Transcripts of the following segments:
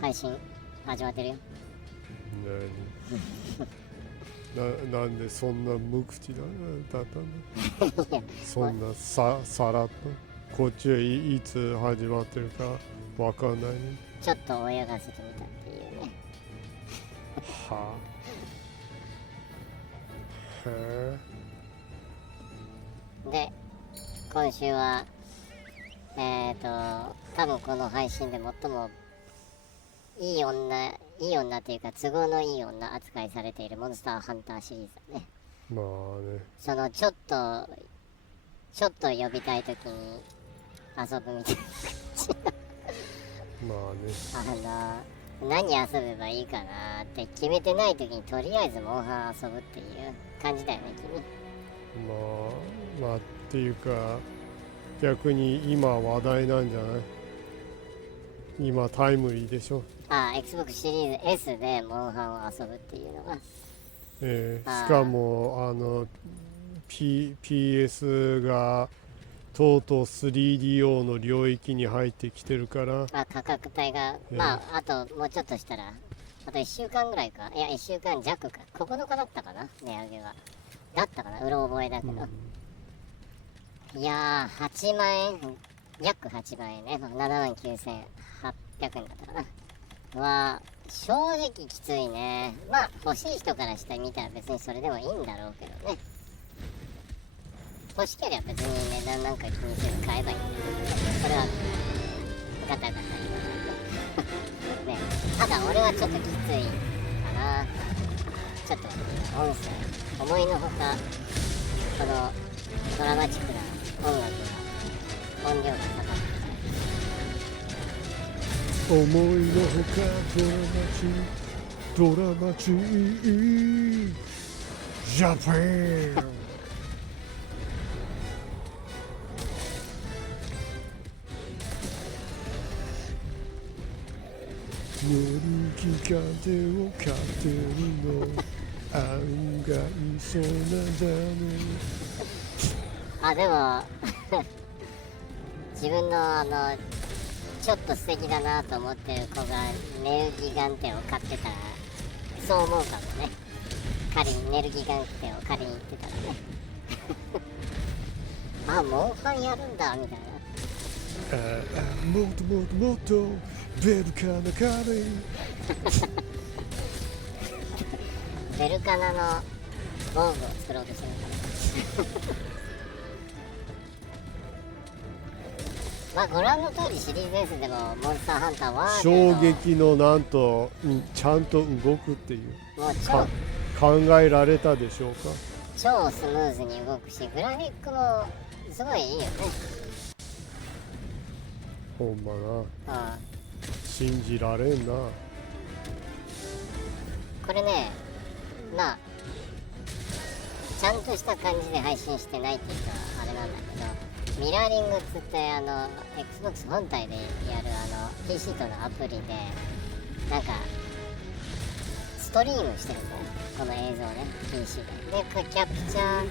配信始まってるよ。なんでそんな無口だったのそんなさらっとこっちはいつ始まってるかわかんないね。ちょっと泳がせてみたっていうね。はあ、へえ。で今週は多分この配信で最もいい女っていうか都合のいい女扱いされているモンスターハンターシリーズだね。まあね。そのちょっと呼びたいときに遊ぶみたいなまあね。何遊べばいいかなって決めてないときにとりあえずモンハン遊ぶっていう感じだよね君。まあっていうか逆に今話題なんじゃない？今タイムリーでしょ。Xbox シリーズ S でモンハンを遊ぶっていうのが、しかもPS がとうとう 3DO の領域に入ってきてるから、価格帯が、あともうちょっとしたらあと1週間ぐらいか、いや1週間弱か、9日だったかな、値上げがだったかな、うろ覚えだけど、いやー8万円、約8万円ね、79,800円だったかなは正直きついね。欲しい人からしてみたら別にそれでもいいんだろうけどね。欲しければ別に値段なんか気にせず買えばいいんだけど、それはガタガタ言わないとね。ただ俺はちょっときついかな。ちょっと音声思いのほかこのドラマチックな音楽が音量が高くて、思いのほかドラマチジャパン寝る期間を飼ってるの案外そうなんだね。でも自分のちょっと素敵だなと思ってる子がネルギガンテを買ってたらそう思うかもね。仮にネルギガンテを借りに行ってたらねモンハンやるんだみたいな。もっともっともっとベルカナカレーベルカナの防具を作ろうとしてるからご覧の通りシリーズ S でもモンスターハンターワールド衝撃のなんとちゃんと動くっていうもう考えられたでしょうか。超スムーズに動くしグラフィックもすごいいいよね。ほんまな、信じられんな。これねちゃんとした感じで配信してないっていうかあれなんだけど、ミラーリングっつって Xbox 本体でやるPC とのアプリでなんかストリームしてるんだよこの映像ね PC で。でこれキャプチャー、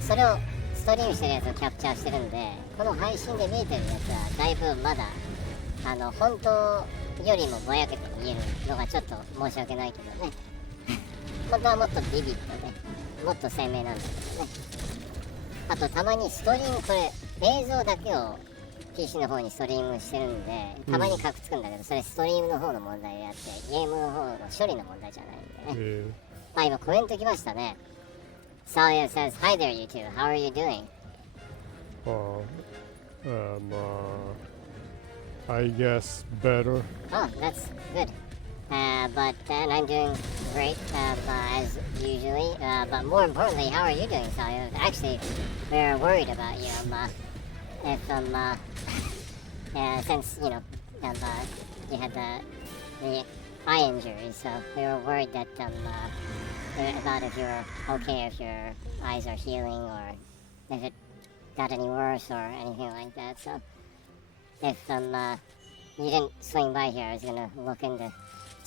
それをストリームしてるやつをキャプチャーしてるんで、この配信で見えてるやつはだいぶまだ本当よりもぼやけて見えるのがちょっと申し訳ないけどね本当はもっとビビッとね、もっと鮮明なんだけどね。あとたまにストリーム、これ映像だけを PC の方にストリームしてるんでたまにカクつくんだけど、それストリームの方の問題であってゲームの方の処理の問題じゃないんでね。今コメント来ましたね。Salia says, Hi there you two, how are you doing? I guess better. Oh, that's good. But and I'm doing great as usually. But more importantly, how are you doing, Sally? Actually, we're worried about you. If since you know, you had the eye injury, so we were worried that about if you're okay, if your eyes are healing, or if it got any worse or anything like that. So if you didn't swing by here, I was gonna look into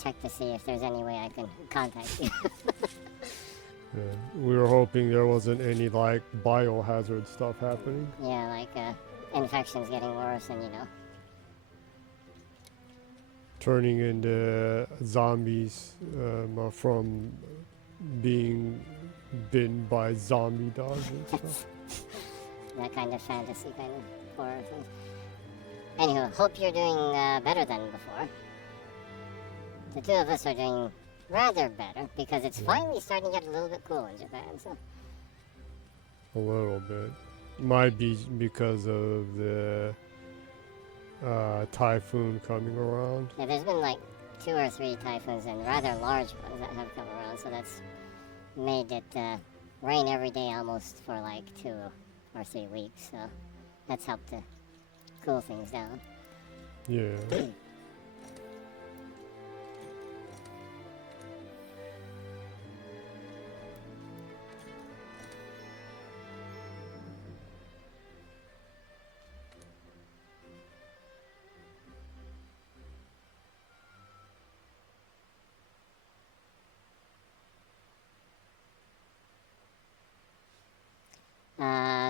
check to see if there's any way I can contact you. Yeah, we were hoping there wasn't any like biohazard stuff happening. Yeah, like infections getting worse, and Turning into zombies from being bitten by zombie dogs and stuff. that kind of fantasy kind of horror thing. Anywho, hope you're doing better than before. The two of us are doing rather better because it's finally starting to get a little bit cool in Japan. So A little bit. Might be because of the typhoon coming around. yeah, there's been like 2 or 3 typhoons and rather large ones that have come around. So that's made it rain every day almost for like 2 or 3 weeks. So that's helped to cool things down. Yeah.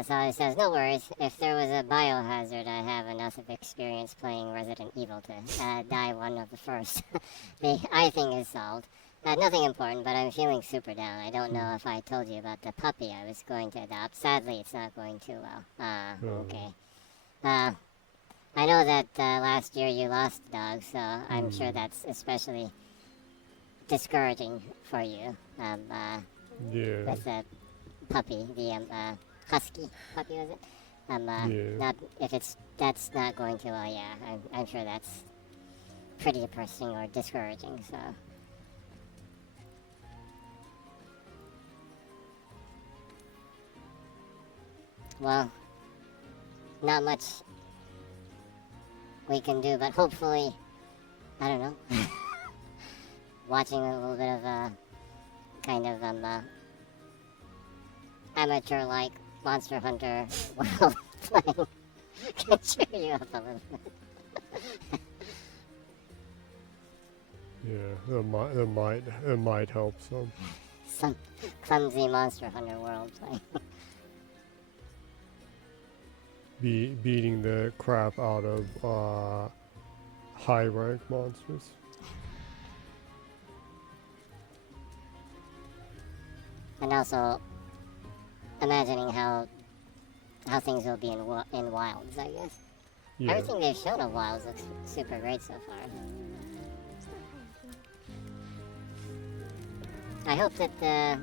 So it says, no worries. If there was a biohazard, I have enough of experience playing Resident Evil to die one of the first. The eye thing is solved. Nothing important, but I'm feeling super down. I don't know if I told you about the puppy I was going to adopt. Sadly, it's not going too well. Okay. I know that last year you lost a dog, so I'm sure that's especially discouraging for you. Yeah. With the puppy, the husky puppy, was it? Yeah. Not if that's not going too well. Yeah, I'm sure that's pretty depressing or discouraging. So. Well, not much we can do, but hopefully, I don't know, watching a little bit of kind of amateur-like Monster Hunter world playing can cheer you up a little bit. Yeah, it might help some. Some clumsy Monster Hunter world play. Beating the crap out of high rank monsters. And also imagining how things will be in wilds, I guess. Yeah. Everything they've shown of wilds looks super great so far. I hope that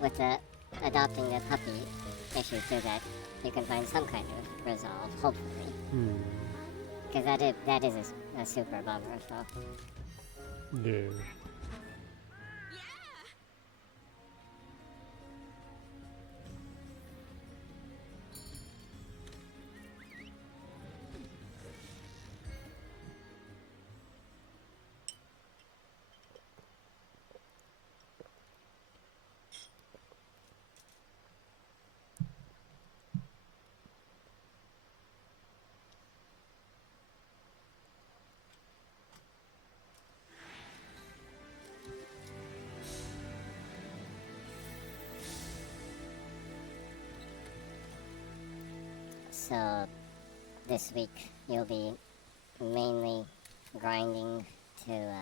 with the adopting the puppy issue too, that you can find some kind of resolve, hopefully. Because that is a super bummer, so. Yeah. So, this week you'll be mainly grinding to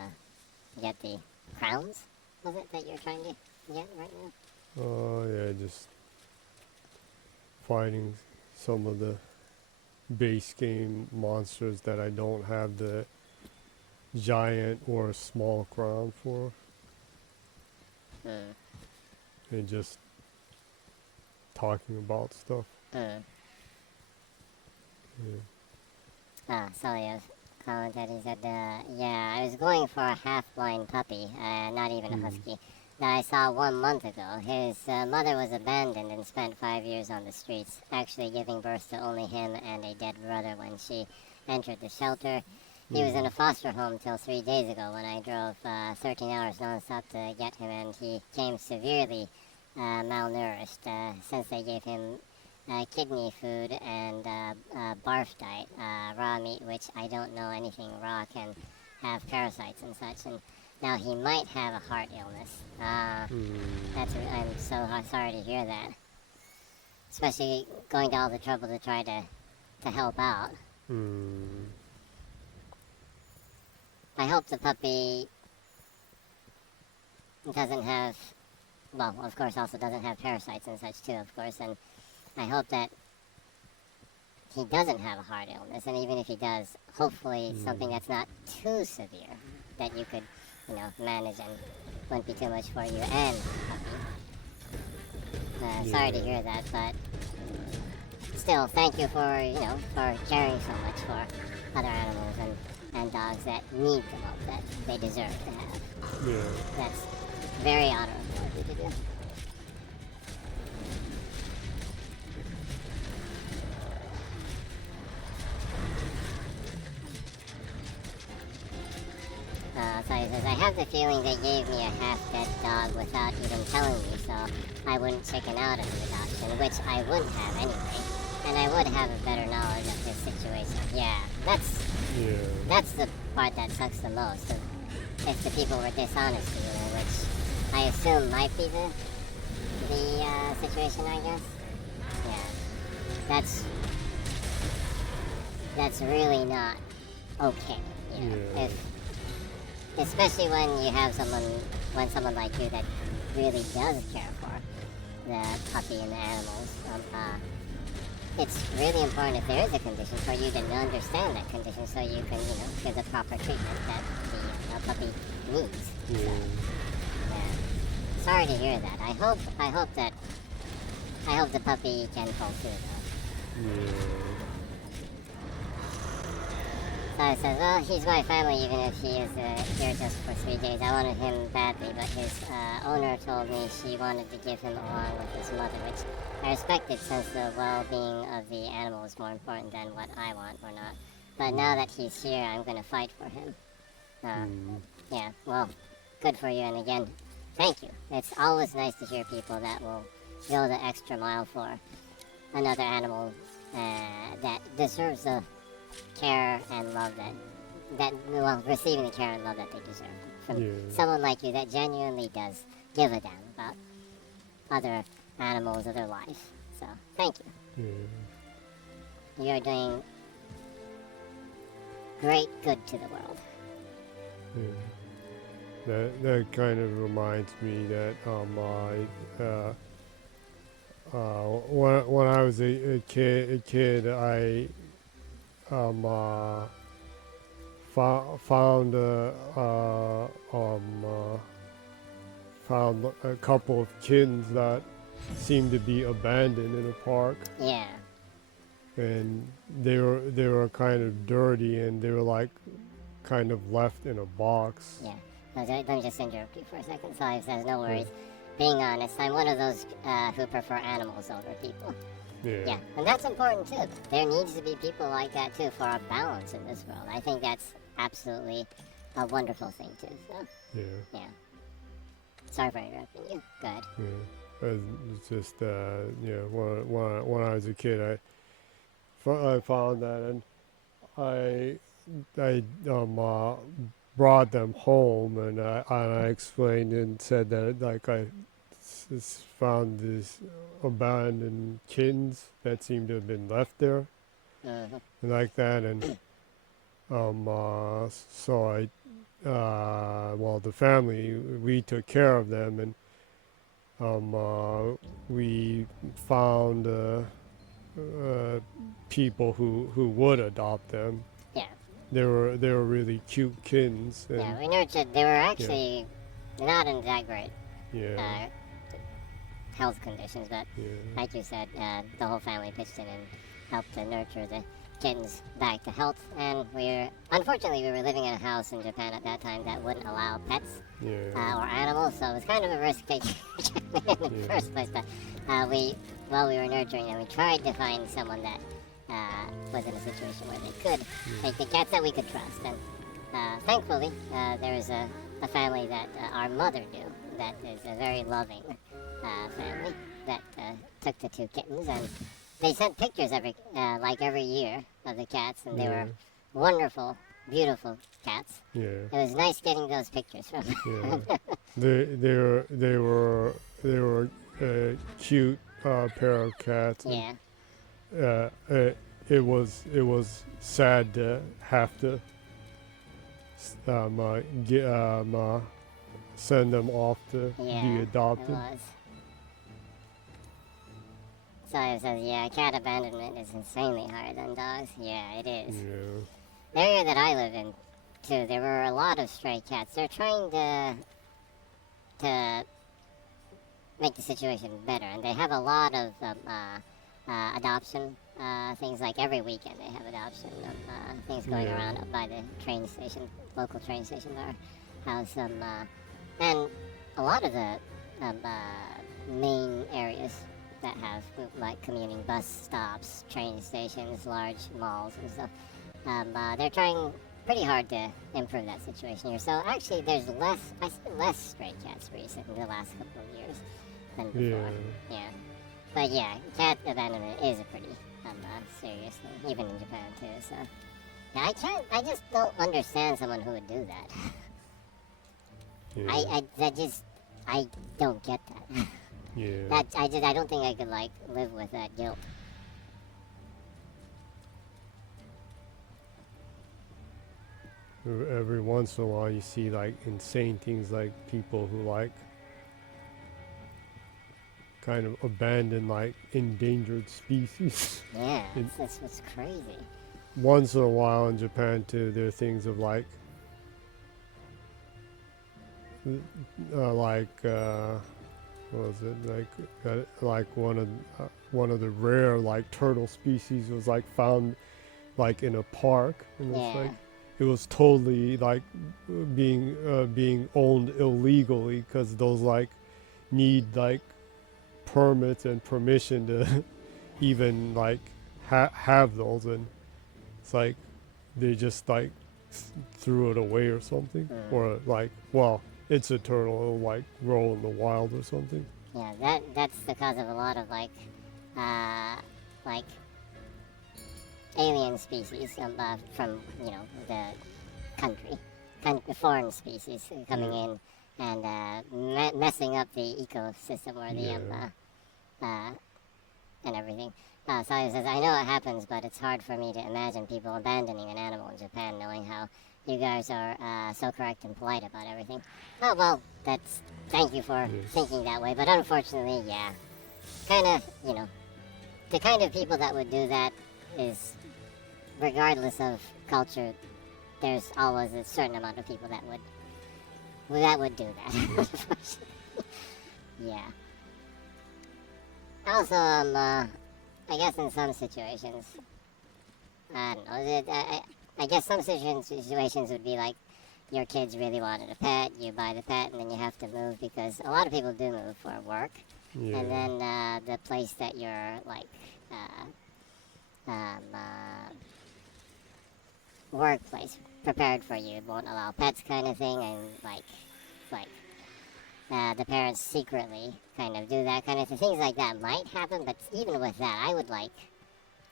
get the crowns, was it, that you're trying to get right now? Yeah, just fighting some of the base game monsters that I don't have the giant or small crown for. And just talking about stuff. そういうコメントに said, yeah, I was going for a half-blind puppy, not even a husky, that I saw 1 month ago. His mother was abandoned and spent 5 years on the streets, actually giving birth to only him and a dead brother when she entered the shelter. He was in a foster home till 3 days ago when I drove 13 hours nonstop to get him, and he came severely malnourished since they gave him kidney food and barf diet, raw meat, which I don't know anything raw can have parasites and such, and now he might have a heart illness. I'm so sorry to hear that, especially going to all the trouble to try to help out. I hope the puppy doesn't have, well, of course, also doesn't have parasites and such too, of course, and I hope that he doesn't have a heart illness, and even if he does, hopefully something that's not too severe, that you could, manage and wouldn't be too much for you and the puppy. Sorry to hear that, but still, thank you for caring so much for other animals and dogs that need the love that they deserve to have. That's very honorable of you to do. So he says, I have the feeling they gave me a half-dead dog without even telling me, so I wouldn't chicken out of the adoption, which I wouldn't have anyway. And I would have a better knowledge of his situation. Yeah, that's the part that sucks the most. If the people were dishonest to you, which I assume might be the situation, I guess. Yeah, that's really not okay. Especially when you have someone like you that really does care for the puppy and the animals. It's really important if there is a condition for you to understand that condition so you can, give the proper treatment that the puppy needs. So, sorry to hear that. I hope the puppy can pull through though. So I said, well, he's my family even if he is here just for 3 days. I wanted him badly, but his owner told me she wanted to give him along with his mother, which I respected since the well-being of the animal is more important than what I want or not. But now that he's here, I'm going to fight for him. Yeah, well, good for you, and again, thank you. It's always nice to hear people that will go the extra mile for another animal that deserves the care and love receiving the care and love that they deserve from someone like you that genuinely does give a damn about other animals of their life. So, thank you. You're doing great good to the world. That kind of reminds me that when I was a kid, I found a couple of kittens that seemed to be abandoned in a park. Yeah. And they were kind of dirty, and they were like kind of left in a box. Yeah. Let me just interrupt you for a second. Sally says, no worries. Being honest, I'm one of those who prefer animals over people. Yeah, and that's important too. There needs to be people like that too for our balance in this world. I think that's absolutely a wonderful thing too. So. Yeah. Sorry for interrupting you. Go ahead. It's just when I was a kid, I found that, and I brought them home, and I explained and said that like I just found these abandoned kittens that seemed to have been left there, like that, and so I the family, we took care of them, and we found people who would adopt them. Yeah. They were really cute kittens. Yeah, we nurtured. They were actually not in that great health conditions, but like you said, the whole family pitched in and helped to nurture kittens back to health. And unfortunately, we were living in a house in Japan at that time that wouldn't allow pets or animals, so it was kind of a risk taking in the first place. But while we were nurturing them, we tried to find someone that was in a situation where they could take the cats that we could trust. And thankfully, there was a family that our mother knew that is a very loving family that took the 2 kittens, and they sent pictures every year of the cats, and they were wonderful, beautiful cats. It was nice getting those pictures from them. They were a cute pair of cats. It was sad to have to send them off to be adopted. It was. So it says, cat abandonment is insanely hard than dogs. Yeah, it is. The area that I live in, too, there were a lot of stray cats. They're trying to make the situation better, and they have a lot of adoption things. Like every weekend they have adoption things going around up by the train station, local train station of our house. And a lot of the main areas that have like commuting bus stops, train stations, large malls and stuff, they're trying pretty hard to improve that situation here. So actually I see less stray cats recently in the last couple of years than before. But cat abandonment is a pretty serious thing, even in Japan too. So I just don't understand someone who would do that. I don't get that. I don't think I could like live with that guilt. Every once in a while you see like insane things, like people who like kind of abandon like endangered species. That's what's crazy. Once in a while in Japan too, there are things of like what was it, like one of the rare like turtle species was like found like in a park, and it's like it was totally like being owned illegally, because those like need like permits and permission to even like have those, and it's like they just like threw it away or something, or like, well, it's a turtle, it'll like grow in the wild or something. That's the cause of a lot of like alien species from the country, foreign species coming in and messing up the ecosystem or the and everything. So he says, I know it happens, but it's hard for me to imagine people abandoning an animal in Japan, knowing how you guys are so correct and polite about everything. Oh, well, thank you for thinking that way, but unfortunately, kind of, the kind of people that would do that is, regardless of culture, there's always a certain amount of people that would do that. Also, I guess in some situations, I don't know, I guess some situations would be like your kids really wanted a pet, you buy the pet, and then you have to move, because a lot of people do move for work. And then the place that you're like workplace prepared for you won't allow pets, kind of thing, and the parents secretly kind of do that kind of thing. Things like that might happen, but even with that, I would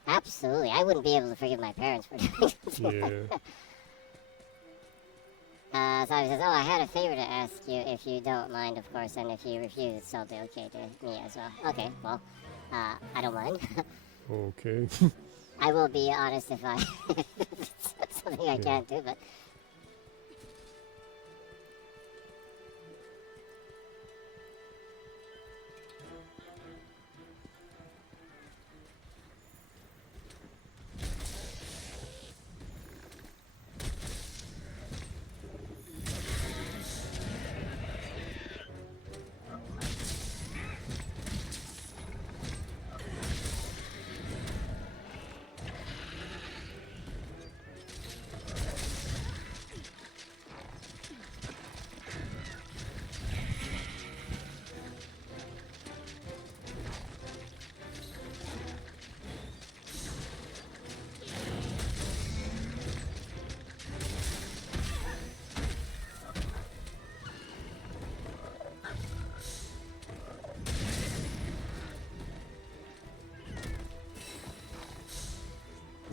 absolutely, I wouldn't be able to forgive my parents for doing something like that. So he says, I had a favor to ask you, if you don't mind, of course, and if you refuse, it's totally okay to me as well. Okay, well, I don't mind. Okay. I will be honest if it's something I can't do, but...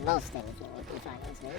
most anything would be fine with me.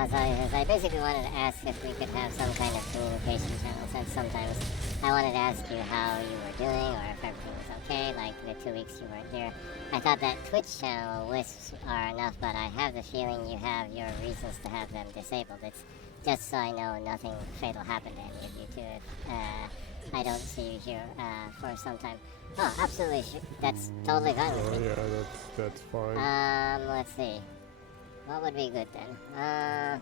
So. So I basically wanted to ask if we could have some kind of communication channel, since sometimes I wanted to ask you how you were doing or if everything was okay, like the 2 weeks you weren't here. I thought that Twitch channel lists are enough, but I have the feeling you have your reasons to have them disabled. It's just so I know nothing fatal happened to any of you too if I don't see you here for some time. Oh, absolutely, that's totally fine with me. Yeah, that's fine. Let's see. What would be good then? I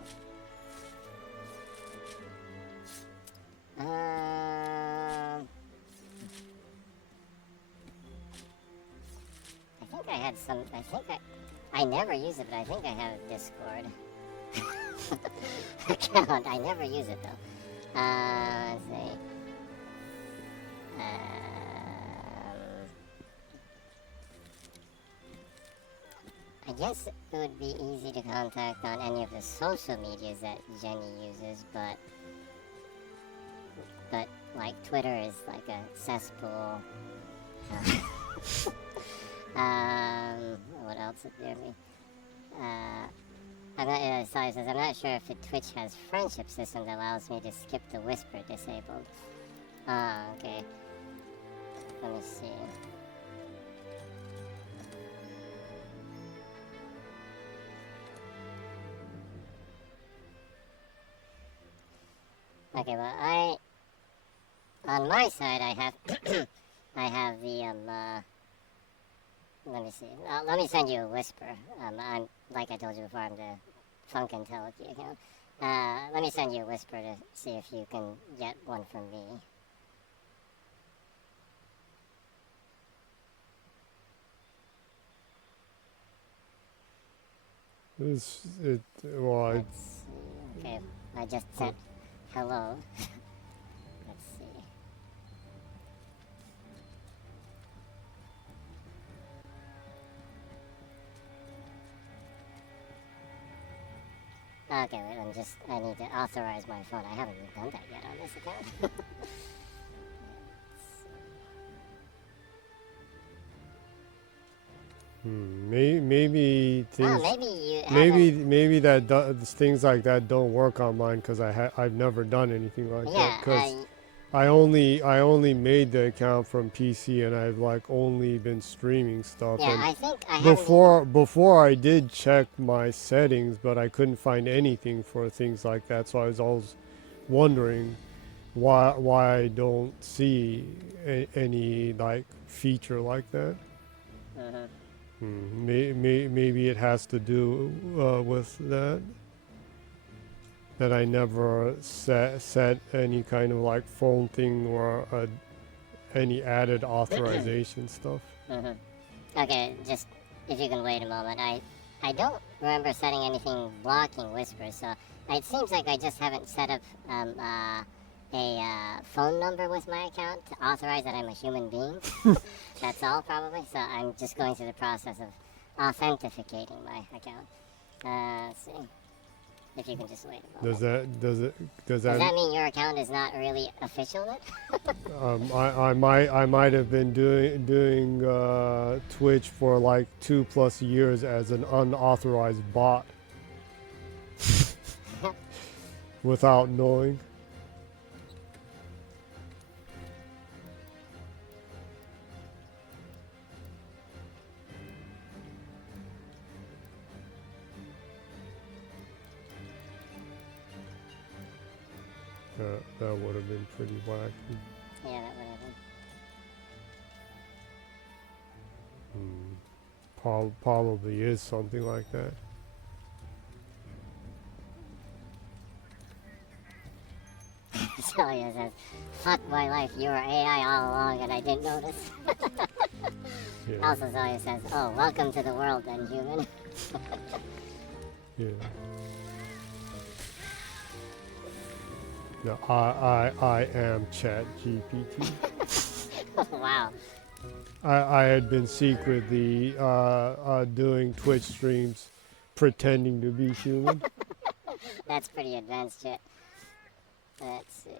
think I had some. I never use it, but I think I have a Discord account. I never use it though. Let's see. I guess it would be easy to contact on any of the social medias that Jenny uses, but like Twitter is like a cesspool. What else would there be? Sorry, says I'm not sure if the Twitch has friendship system that allows me to skip the whisper disabled. Okay. Let me see. Okay, well, on my side, I have, I have the, let me see, let me send you a whisper. I'm, like I told you before, I'm the Funkenteleki account. Let me send you a whisper to see if you can get one from me. Well, okay, I just said hello. Let's see. Okay, wait, I need to authorize my phone. I haven't even done that yet on this account. maybe things. Maybe that things like that don't work on mine because I've never done anything like that. Because I only made the account from PC and I've like only been streaming stuff. Yeah, and I think I before I did check my settings, but I couldn't find anything for things like that. So I was always wondering why I don't see any like feature like that. Maybe it has to do with that I never set any kind of like phone thing or any added authorization stuff. Okay, just if you can wait a moment. I don't remember setting anything blocking whispers, so it seems like I just haven't set up a phone number with my account to authorize that I'm a human being. That's all, probably. So I'm just going through the process of authenticating my account. Let's see. If you can just wait a moment. Does that mean your account is not really official then? I might have been doing Twitch for like 2+ years as an unauthorized bot without knowing. That would have been pretty wacky. Yeah, that would have been. Probably is something like that. Celia says, fuck my life, you were AI all along and I didn't notice. Yeah. Also, Zoya says, "Oh, welcome to the world, then, human." Yeah. No, I am Chat GPT. Wow. I had been secretly doing Twitch streams pretending to be human. That's pretty advanced, Chat. Let's see.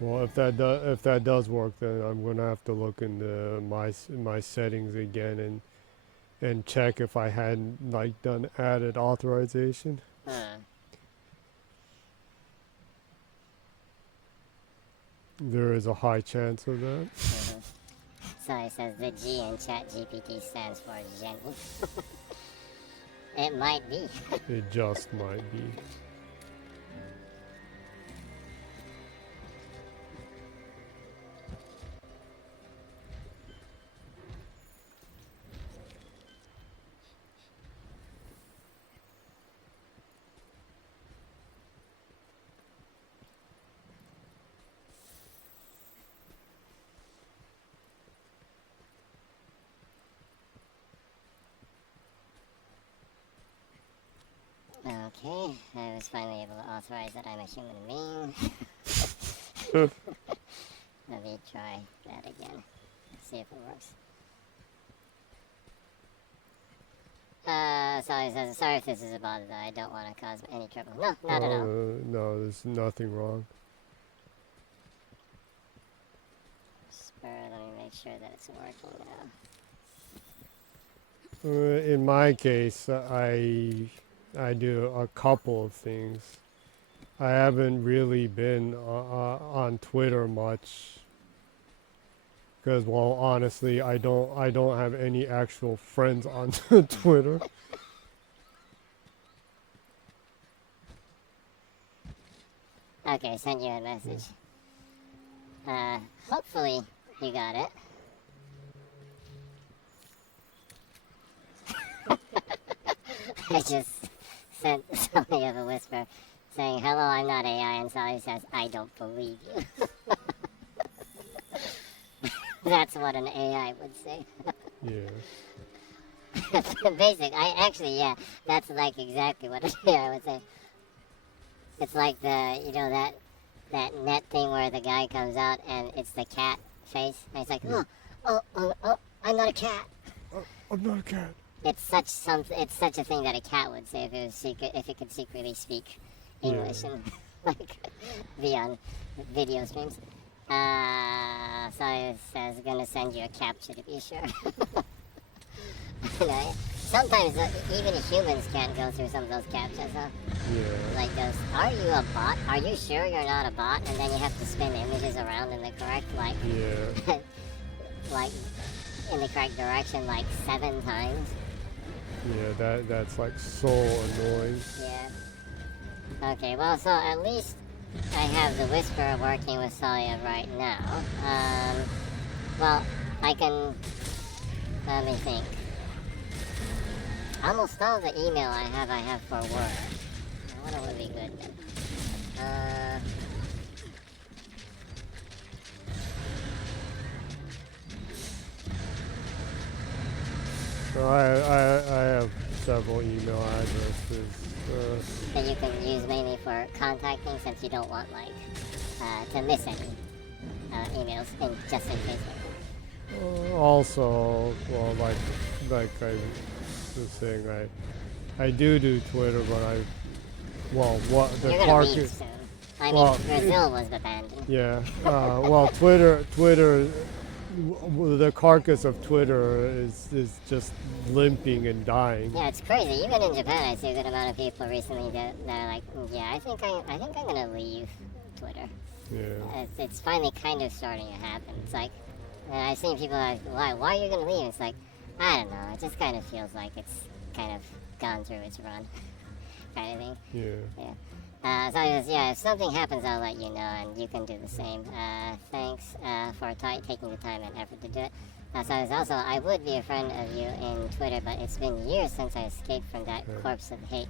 Well, if that does work, then I'm gonna have to look into my settings again and check if I hadn't like done added authorization. There is a high chance of that. So it says the G in ChatGPT stands for Jenny. It might be. It just might be. Okay, I was finally able to authorize that I'm a human being. Let me try that again. See if it works. So he says, sorry if this is a bother, though. I don't want to cause any trouble. No, not at all. No, there's nothing wrong. Spur, let me make sure that it's working now. In my case, I do a couple of things. I haven't really been on Twitter much because, well, honestly, I don't have any actual friends on Twitter. Okay, sent you a message. Hopefully you got it. I just sent Sally of a whisper saying, "Hello, I'm not AI," and Sally says, "I don't believe you." That's what an AI would say. Yeah. Basic. Yeah, that's like exactly what an AI would say. It's like that net thing where the guy comes out and it's the cat face, and it's like, oh, I'm not a cat. I'm not a cat. It's such a thing that a cat would say if it could secretly speak English and like be on video streams. So it says gonna send you a captcha to be sure. Sometimes even humans can't go through some of those captchas, huh? Yeah. Like those, are you a bot? Are you sure you're not a bot? And then you have to spin images around in the correct Yeah. like in the correct direction like 7 times. Yeah, that's like so annoying. Yeah. Okay, well, so at least I have the Whisper working with Salia right now. Well, I can, let me think. Almost all the email I have for work. What would be good then? So I have several email addresses. That you can use mainly for contacting, since you don't want to miss any emails, and just in case. Also, well, like I was saying, I do Twitter, but the You're gonna leave soon. I mean, Brazil was abandoned. Yeah. Well, Twitter, the carcass of Twitter is just limping and dying. Yeah, it's crazy. Even in Japan, I see a good amount of people recently that are like, yeah, I think I'm gonna leave Twitter. Yeah. It's finally kind of starting to happen. It's like, I've seen people like, why are you gonna leave? It's like, I don't know. It just kind of feels like it's kind of gone through its run, kind of thing. Yeah. So if something happens, I'll let you know, and you can do the same. Thanks for taking the time and effort to do it. I would be a friend of you in Twitter, but it's been years since I escaped from that corpse of hate.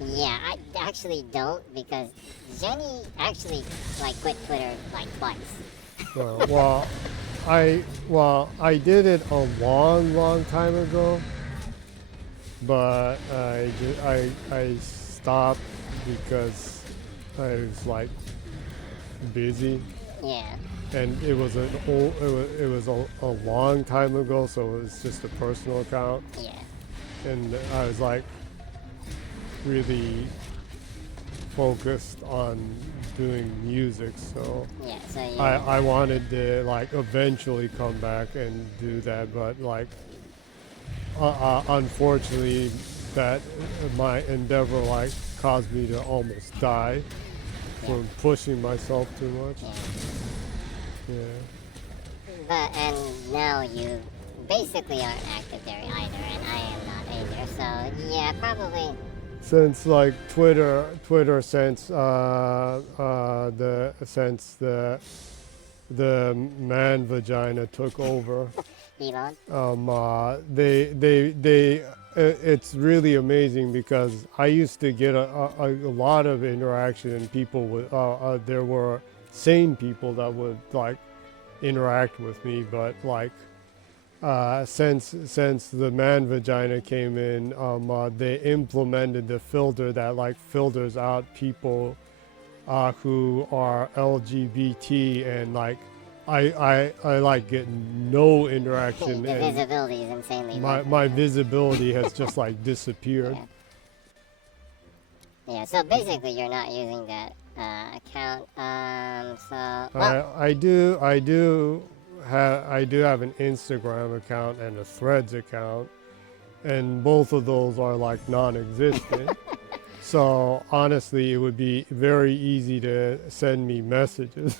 Yeah, I actually don't, because Jenny actually like quit Twitter like twice. I did it a long time ago, but I stopped because I was like busy. Yeah. And it was a long time ago, so it was just a personal account. Yeah. And I was like really focused on doing music, so yeah, so I wanted to like eventually come back and do that, but like unfortunately that my endeavor like caused me to almost die from pushing myself too much. But and now you basically aren't active there either, and I am not either. So yeah, probably. Since like Twitter since the man vagina took over. Elon. It's really amazing because I used to get a lot of interaction, and people would there were sane people that would like interact with me, but like since the man vagina came in, they implemented the filter that like filters out people who are LGBT, and like I like get no interaction. The visibility is insanely low. My visibility has just like disappeared. Yeah, so basically you're not using that account. I do have an Instagram account and a Threads account, and both of those are like non-existent. So honestly, it would be very easy to send me messages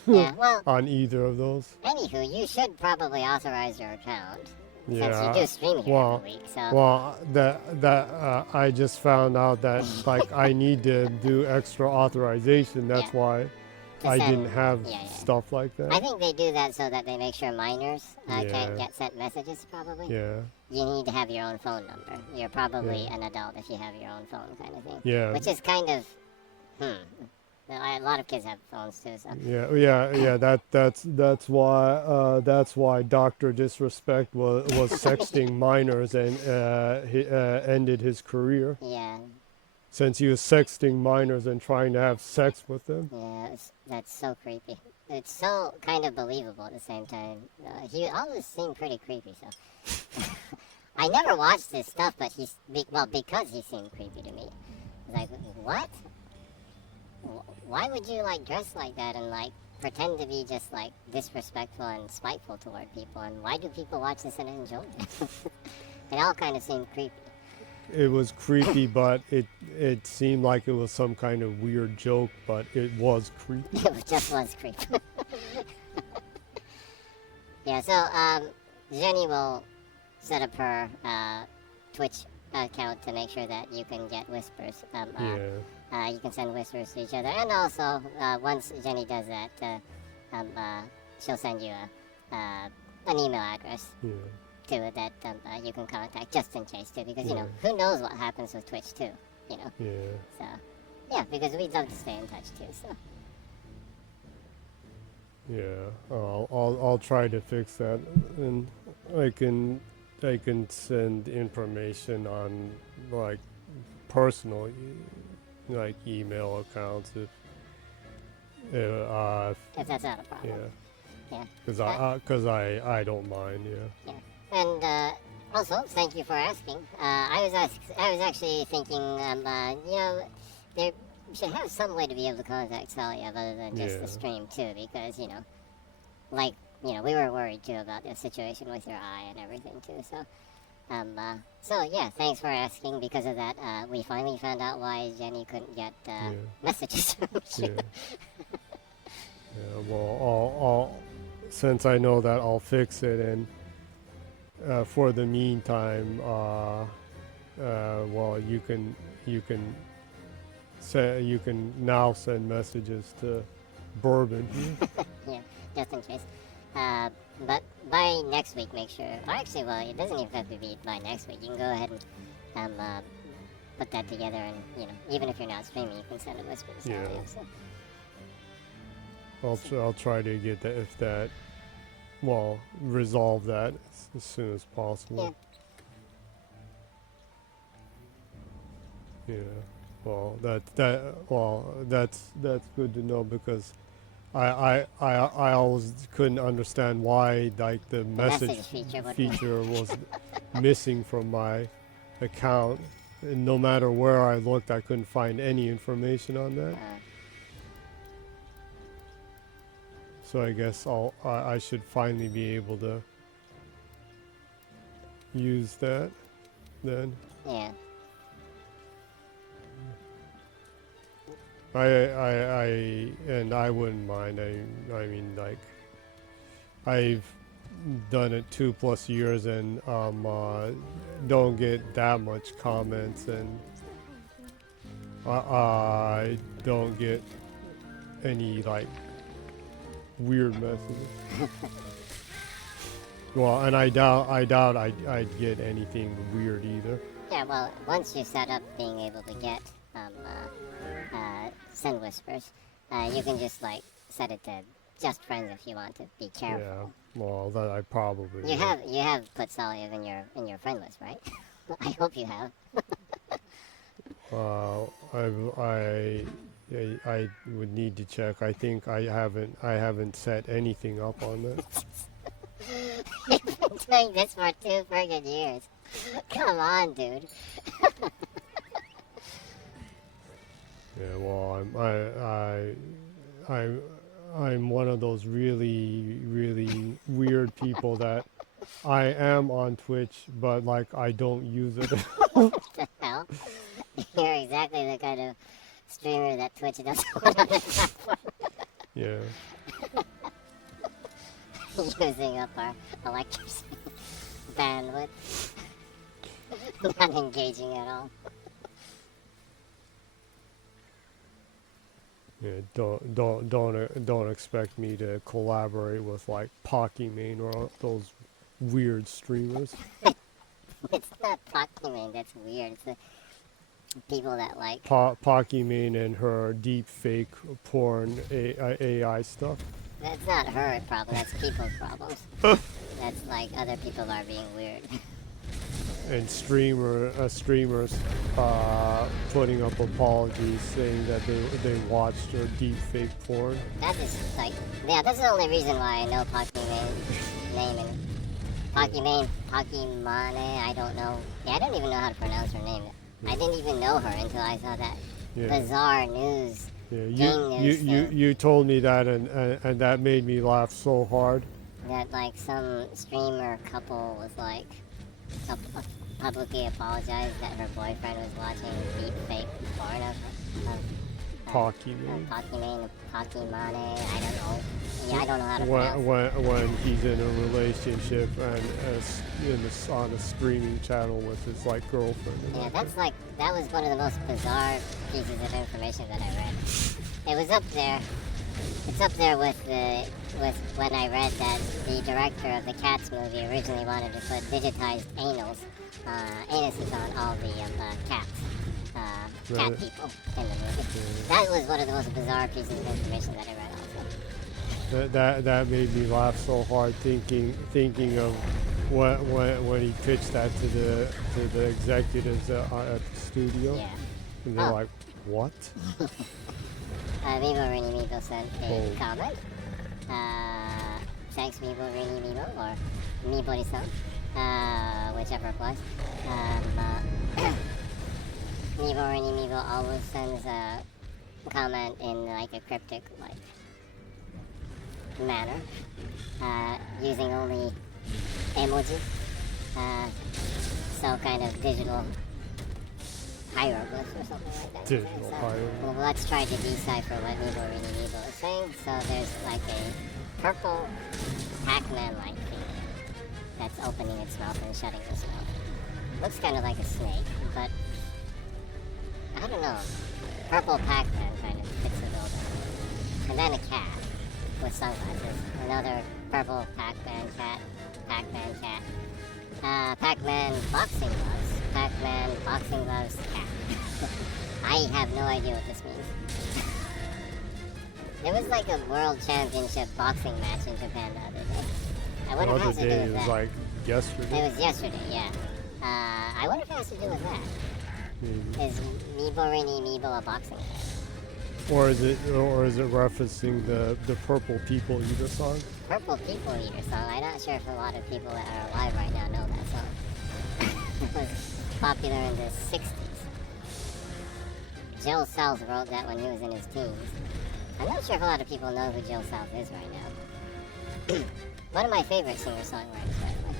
on either of those. Anywho, you should probably authorize your account. Since you do stream here every week, so. I just found out that like I need to do extra authorization. That's why I didn't have stuff like that. I think they do that so that they make sure minors can't get sent messages, probably. Yeah. You need to have your own phone number. You're probably an adult if you have your own phone, kind of thing. Yeah. Which is kind of, a lot of kids have phones too, so. Yeah. That's why Dr. Disrespect was sexting minors and he ended his career. Yeah. Since he was sexting minors and trying to have sex with them. Yeah, that's so creepy. It's so kind of believable at the same time. He always seemed pretty creepy, so. I never watched his stuff, but because he seemed creepy to me. Like, what? Why would you like dress like that and like pretend to be just like disrespectful and spiteful toward people? And why do people watch this and enjoy it? It all kind of seemed creepy. It was creepy, but it seemed like it was some kind of weird joke, but it was creepy. It just was creepy. Yeah, so Jenny will set up her Twitch account to make sure that you can get whispers. You can send whispers to each other, and also once Jenny does that, she'll send you an email address. Too, that you can contact just in case too, because you know who knows what happens with Twitch too, you know. So because we'd love to stay in touch too. So I'll try to fix that, and I can send information on like personal like email accounts if that's not a problem. Because I don't mind. And also, thank you for asking. I was actually thinking, there should have some way to be able to contact Salia other than just the stream too, because we were worried too about the situation with your eye and everything too. So thanks for asking. Because of that, we finally found out why Jenny couldn't get messages. Well, since I know that, I'll fix it, and for the meantime, you can now send messages to Bourbon. Just in case. But by next week, make sure. Or actually, well, it doesn't even have to be by next week. You can go ahead and put that together, and even if you're not streaming, you can send a whisper to Yeah. So. I'll try to get that resolve that as soon as possible. Yeah. Well, that's good to know, because I always couldn't understand why like the message feature was missing from my account, and no matter where I looked, I couldn't find any information on that. So I guess I should finally be able to use that then. Yeah. I wouldn't mind. I mean, like, I've done it 2+ years and don't get that much comments, and I don't get any like weird messages. Well, and I doubt I'd get anything weird either. Yeah, well, once you set up being able to get send whispers, you can just like set it to just friends if you want to be careful. Yeah, well, that I probably you have put Salia in your friend list, right? I hope you have. I would need to check. I think I haven't set anything up on that. You've been doing this for 2 friggin' years. Come on, dude. Yeah, well, I'm one of those really weird people that I am on Twitch, but like I don't use it. What the hell? You're exactly the kind of streamer that Twitch doesn't want on the platform. Yeah. Using up our electricity bandwidth. Not engaging at all. Yeah, don't expect me to collaborate with like Pokimane or those weird streamers. It's not Pokimane that's weird. It's the people that like Pokimane and her deep fake porn AI stuff. That's not her problem. That's people's problems. That's like other people are being weird. And streamers putting up apologies saying that they watched her deep fake porn. That is like, yeah, that's the only reason why I know Pokimane's name. And Pokimane, I don't know. Yeah, I don't even know how to pronounce her name. I didn't even know her until I saw that bizarre news. Yeah, you told me that, and that made me laugh so hard. That like some streamer couple was like publicly apologized that her boyfriend was watching deep fake porn of Pokimane. Pokimane, I don't know. Yeah, I don't know how to pronounce it. When he's in a relationship and on a streaming channel with his like girlfriend. Yeah, that was one of the most bizarre pieces of information that I read. It was up there. It's up there with when I read that the director of the Cats movie originally wanted to put digitized anuses on all the cats. Cat people in the movie. That was one of the most bizarre pieces of information that I read also. That made me laugh so hard thinking of when he pitched that to the executives at the studio. Yeah. And they're like, what? MIBORINIMIBO sent a comment. Thanks MIBORINIMIBO or Mibori-san, whichever it was. MIBORINIMIBO always sends a comment in like a cryptic manner, using only emoji, so kind of digital hieroglyphs or something like that. Digital hieroglyphs. Well, let's try to decipher what MIBORINIMIBO is saying. So there's like a purple Pac-Man-like thing that's opening its mouth and shutting its mouth. Looks kind of like a snake, but I don't know. Purple Pac-Man kind of fits the bill. And then a cat with sunglasses. Another Purple Pac-Man cat. Pac-Man cat. Pac-Man boxing gloves. Pac-Man boxing gloves cat. I have no idea what this means. There was like a world championship boxing match in Japan the other day. I wonder if it has to do with it was that. like yesterday. It was yesterday, yeah. I wonder if it has to do with that. Maybe. Is MIBORINIMIBO a boxing game? Or is it referencing the Purple People Eater song? Purple People Eater song. I'm not sure if a lot of people that are alive right now know that song. It was popular in the 60s. Joe South wrote that when he was in his teens. I'm not sure if a lot of people know who Joe South is right now. One of my favorite singer-songwriters, by the way.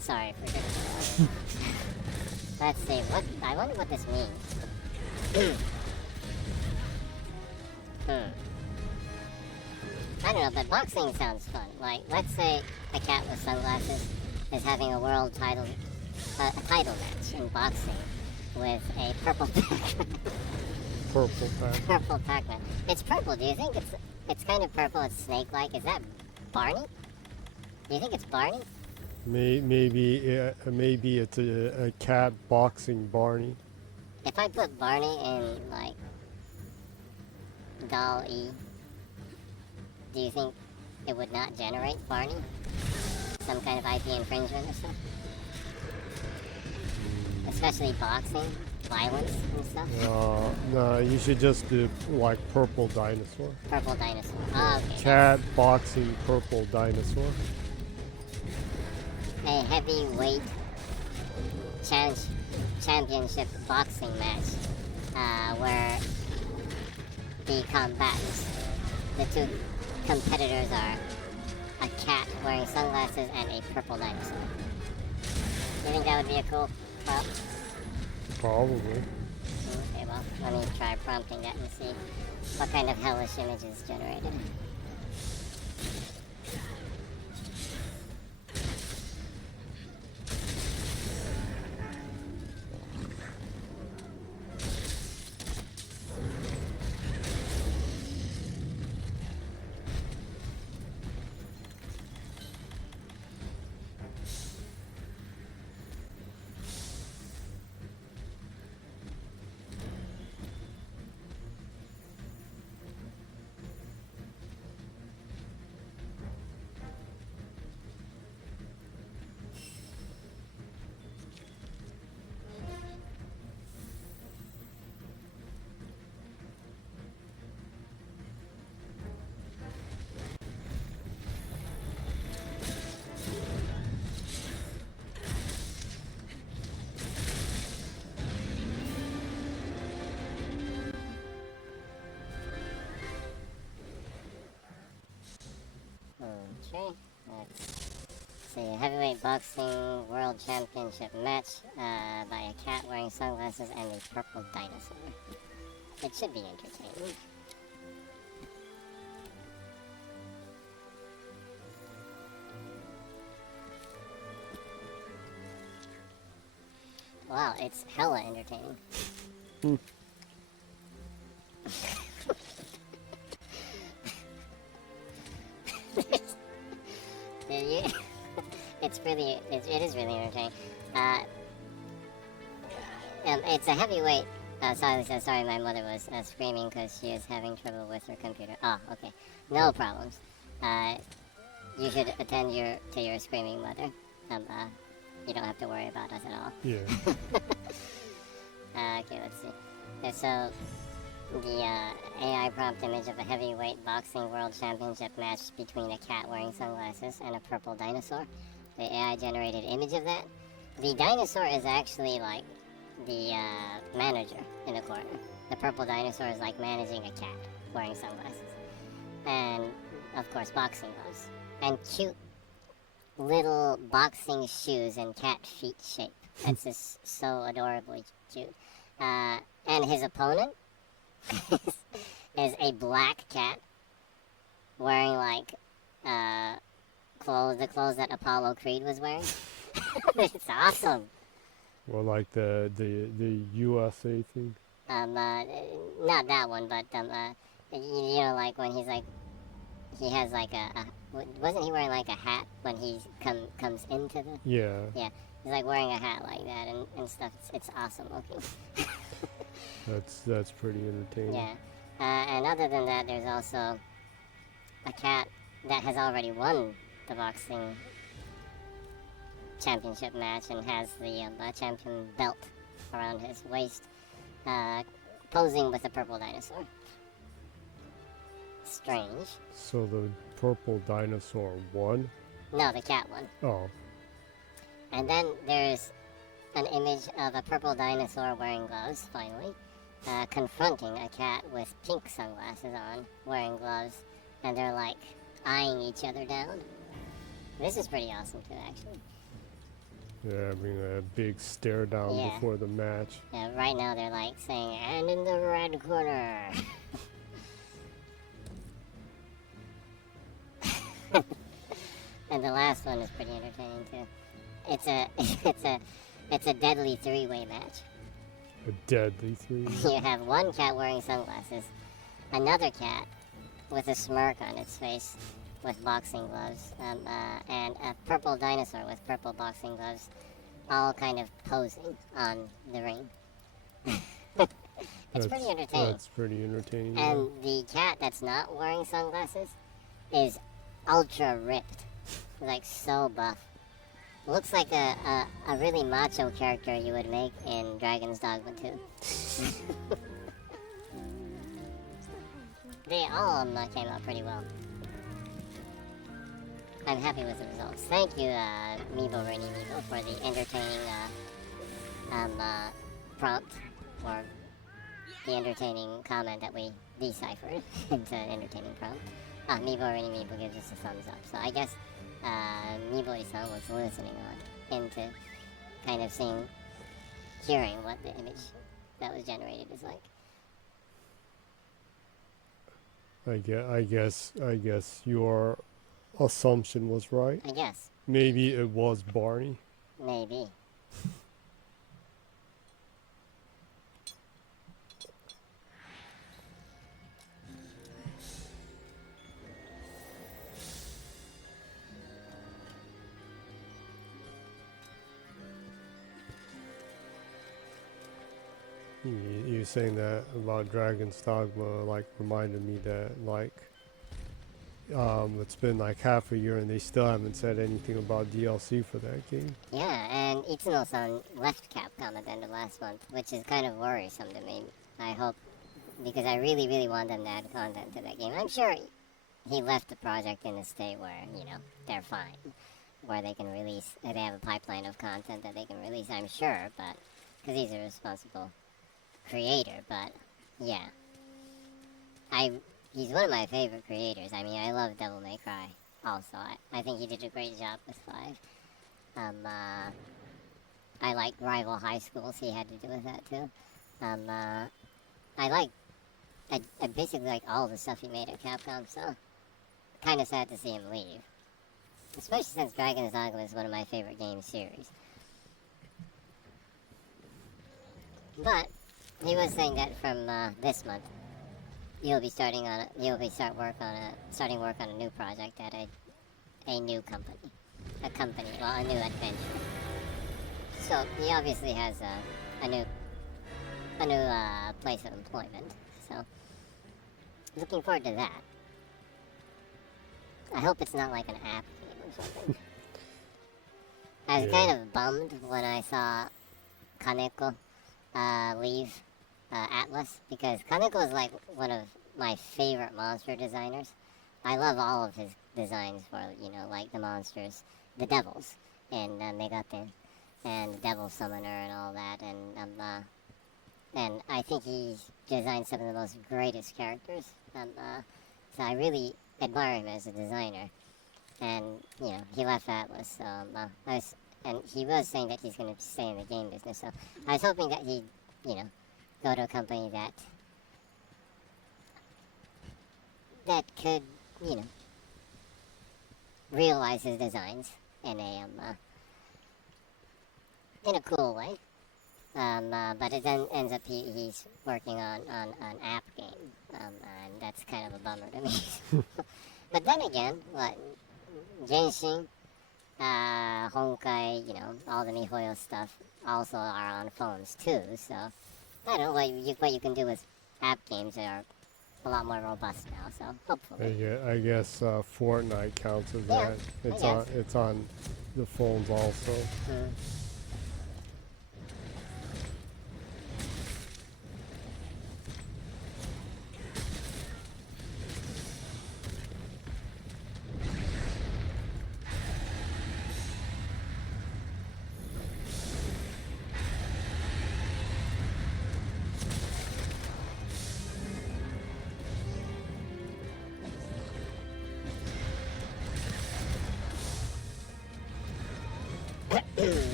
Sorry for getting Let's see, I wonder what this means. I don't know, but boxing sounds fun. Like, let's say a cat with sunglasses is having a world title match in boxing with a purple Pac-Man. Purple Pac. Purple Pac-Man. It's purple. Do you think it's kind of purple? It's snake-like. Is that Barney? Do you think it's Barney? Maybe it's a cat boxing Barney. If I put Barney in like DALL-E, do you think it would not generate Barney? Some kind of IP infringement or stuff? Especially boxing, violence and stuff? No, you should just do like Purple Dinosaur. Purple dinosaur. Oh, okay. Cat boxing Purple Dinosaur. A heavyweight championship boxing match where the combatants, the two competitors are a cat wearing sunglasses and a purple dinosaur. You think that would be a cool prompt? Probably. Okay, well, let me try prompting that and see what kind of hellish image is generated. Okay, let's see. Heavyweight boxing world championship match by a cat wearing sunglasses and a purple dinosaur. It should be entertaining. Wow, it's hella entertaining. It is really entertaining. It's a heavyweight. Sorry, my mother was screaming because she is having trouble with her computer. Oh, okay, no problems. You should attend to your screaming mother. You don't have to worry about us at all. Yeah. Okay, let's see. So the AI prompt image of a heavyweight boxing world championship match between a cat wearing sunglasses and a purple dinosaur. The AI generated image of that. The dinosaur is actually like the manager in the corner. The purple dinosaur is like managing a cat wearing sunglasses. And of course boxing gloves. And cute little boxing shoes in cat feet shape. That's just so adorably cute. And his opponent is a black cat wearing like the clothes that Apollo Creed was wearing. It's awesome. Well, like the USA thing. Not that one, but You know, like when he's like, he has like wasn't he wearing like a hat when he comes into the? Yeah. Yeah, he's like wearing a hat like that and stuff. It's awesome looking. That's pretty entertaining. Yeah, and other than that, there's also a cat that has already won the boxing championship match and has the champion belt around his waist, posing with a purple dinosaur. Strange. So the purple dinosaur won? No, the cat won. Oh. And then there's an image of a purple dinosaur wearing gloves, finally, confronting a cat with pink sunglasses on, wearing gloves, and they're like eyeing each other down. This is pretty awesome too, actually. Yeah, having a big stare down Yeah. before the match. Yeah, right now they're like saying, and in the red corner. And the last one is pretty entertaining too. It's a deadly three-way match. A deadly three. You have one cat wearing sunglasses, another cat with a smirk on its face with boxing gloves, and a purple dinosaur with purple boxing gloves, all kind of posing on the ring. It's pretty entertaining. That's pretty entertaining. And the cat that's not wearing sunglasses is ultra ripped, like so buff. Looks like a really macho character you would make in Dragon's Dogma 2. They all came out pretty well. I'm happy with the results. Thank you, MIBORINIMIBO, for the entertaining prompt, or the entertaining comment that we deciphered into an entertaining prompt. MIBORINIMIBO gives us a thumbs up. So I guess Mibori-san was listening on into kind of hearing what the image that was generated is like. I guess your assumption was right. I guess. Maybe it was Barney. Maybe. You saying that about Dragon's Dogma like reminded me that like it's been like half a year and they still haven't said anything about DLC for that game. Yeah, and Itsuno-san left Capcom at the end of last month, which is kind of worrisome to me. I hope, because I really, really want them to add content to that game. I'm sure he left the project in a state where, you know, they're fine, where they can release, they have a pipeline of content that they can release, I'm sure, but, because he's a responsible creator, but, yeah. He's one of my favorite creators. I mean, I love Devil May Cry also. I think he did a great job with 5. I like Rival High Schools. He had to do with that too. I basically like all the stuff he made at Capcom, so kind of sad to see him leave. Especially since Dragon's Dogma is one of my favorite game series. But he was saying that from this month, you'll be starting work on a new project at a new company, a new adventure. So he obviously has a new place of employment. So looking forward to that. I hope it's not like an app game or something. I was kind of bummed when I saw Kaneko leave Atlas, because Kaneko is like one of my favorite monster designers. I love all of his designs for, you know, like the monsters, the devils in Megate, and the Devil Summoner and all that, and I think he designed some of the most greatest characters, so I really admire him as a designer. And, you know, he left Atlas, so and he was saying that he's going to stay in the game business, so I was hoping that he'd, you know, go to a company that could, you know, realize his designs in a cool way. But it then ends up he's working on an app game, and that's kind of a bummer to me. But then again, what Genshin, Honkai, all the MiHoYo stuff also are on phones too. So I don't know what you can do with app games that are a lot more robust now. So hopefully, I guess Fortnite counts as Yeah, that. It's on the phones also.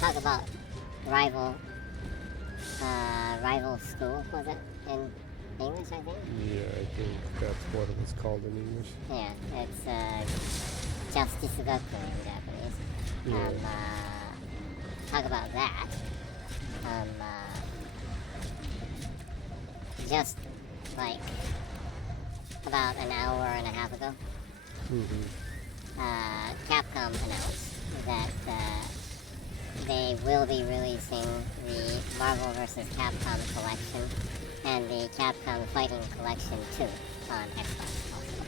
Talk about rival school, was it in English? I think. Yeah, I think that's what it was called in English. Yeah, it's Justice Gaku in Japanese. Yeah. Talk about that. Just like about an hour and a half ago, Capcom announced that they will be releasing the Marvel vs. Capcom collection and the Capcom Fighting Collection 2 on Xbox also.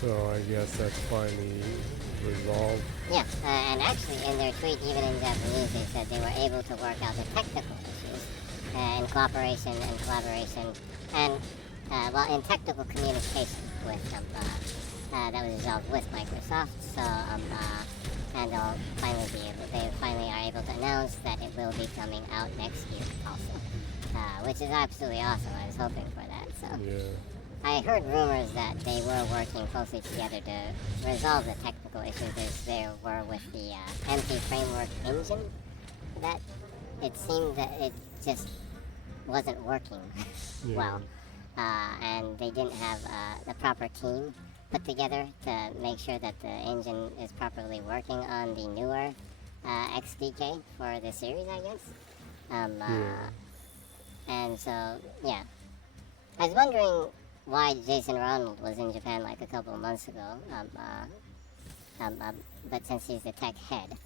So I guess that's finally resolved. Yeah, and actually in their tweet, even in Japanese, they said they were able to work out the technical issues in cooperation and collaboration, and in technical communication with them. That was resolved with Microsoft. So and they finally are able to announce that it will be coming out next year also, which is absolutely awesome. I was hoping for that. So Yeah. I heard rumors that they were working closely together to resolve the technical issues as there were with the empty framework engine. That it seemed that it just wasn't working well, and they didn't have the proper team put together to make sure that the engine is properly working on the newer XDK for the series, I guess. And so, yeah. I was wondering why Jason Ronald was in Japan like a couple of months ago, but since he's the tech head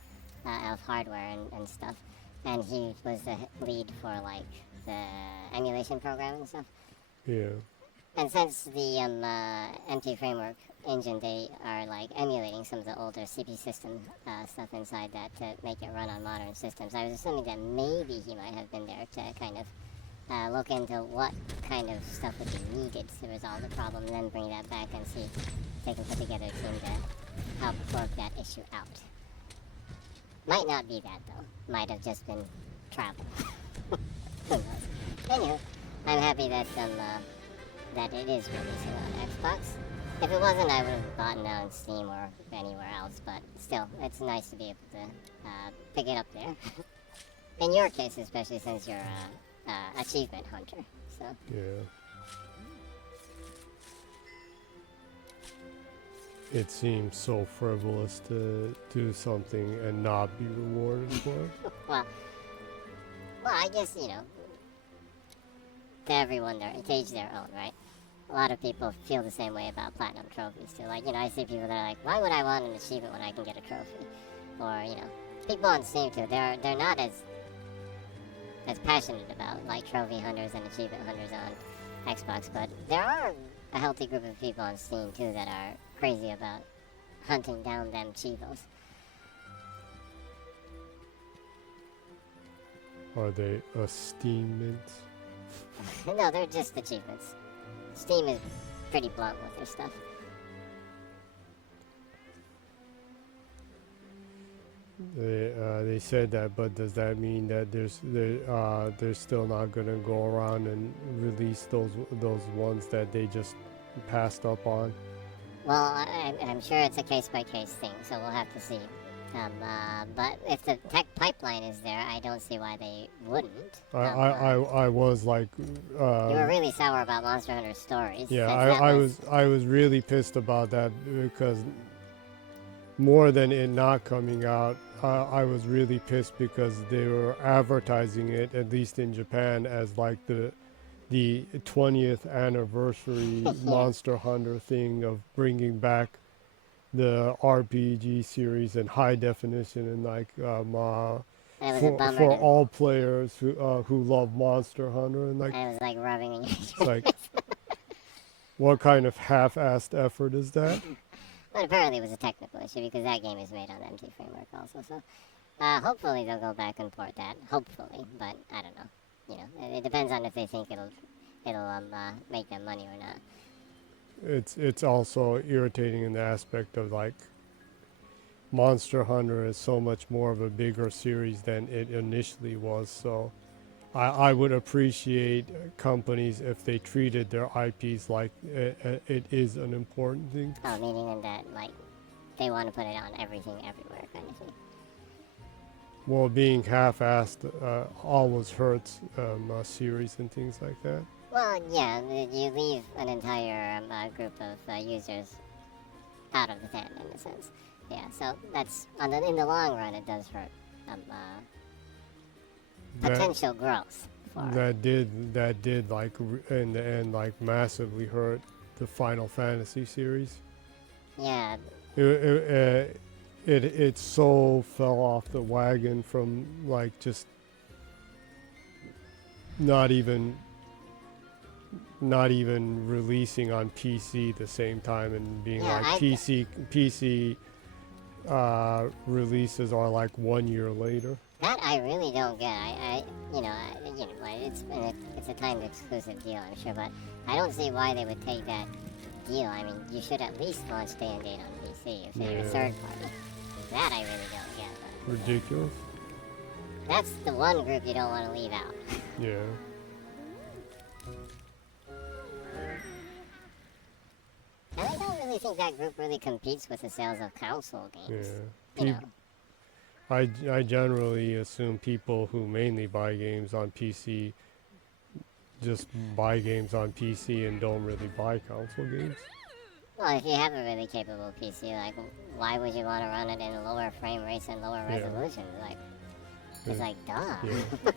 of hardware and stuff, and he was the lead for like the emulation program and stuff. Yeah. And since the empty framework engine, they are like emulating some of the older CP system stuff inside that to make it run on modern systems. I was assuming that maybe he might have been there to kind of look into what kind of stuff would be needed to resolve the problem, and then bring that back and see if they can put together a team to help work that issue out. Might not be that though. Might have just been travel. Who knows? Anyway, I'm happy that that it is releasing on Xbox. If it wasn't, I would have bought it on Steam or anywhere else, but still, it's nice to be able to pick it up there. In your case, especially since you're an achievement hunter, so. Yeah. It seems so frivolous to do something and not be rewarded for it. well, I guess, to everyone, to each their own, right? A lot of people feel the same way about platinum trophies too. Like, I see people that are like, why would I want an achievement when I can get a trophy? Or, people on Steam too, they're not as passionate about like trophy hunters and achievement hunters on Xbox, but there are a healthy group of people on Steam too that are crazy about hunting down them Chivos. Are they achievements? No, they're just achievements. Steam is pretty blunt with their stuff. They said that, but does that mean that they're still not gonna go around and release those ones that they just passed up on? Well, I'm sure it's a case-by-case thing, so we'll have to see. But if the tech pipeline is there, I don't see why they wouldn't. I was like, you were really sour about Monster Hunter Stories. Yeah, I was really pissed about that because more than it not coming out, I was really pissed because they were advertising it, at least in Japan, as like the 20th anniversary Monster Hunter thing of bringing back the RPG series in high definition and like for all players who love Monster Hunter, and like I was like rubbing in your it's like what kind of half-assed effort is that? But apparently it was a technical issue because that game is made on MT Framework also. So hopefully they'll go back and port that. Hopefully, but I don't know. You know, it depends on if they think it'll make them money or not. It's also irritating in the aspect of like Monster Hunter is so much more of a bigger series than it initially was. So I would appreciate companies if they treated their IPs like it is an important thing. Oh, meaning in that like they want to put it on everything everywhere kind of thing. Well, being half-assed always hurts a series and things like that. Well, yeah, you leave an entire group of users out of the tent in a sense. Yeah, so that's in the long run, it does hurt potential growth. That did like in the end like massively hurt the Final Fantasy series. Yeah. It so fell off the wagon from like just not even releasing on PC the same time and being PC releases are like 1 year later. That I really don't get. It's a timed exclusive deal, I'm sure, but I don't see why they would take that deal. I mean, you should at least launch day and date on PC if you're a third party. That I really don't get. Ridiculous. That's the one group you don't want to leave out. Yeah. And I don't really think that group really competes with the sales of console games. Yeah. You know. I generally assume people who mainly buy games on PC just buy games on PC and don't really buy console games. Well, if you have a really capable PC, like, why would you want to run it in lower frame rates and lower resolution? Like, it's like, duh. Yeah.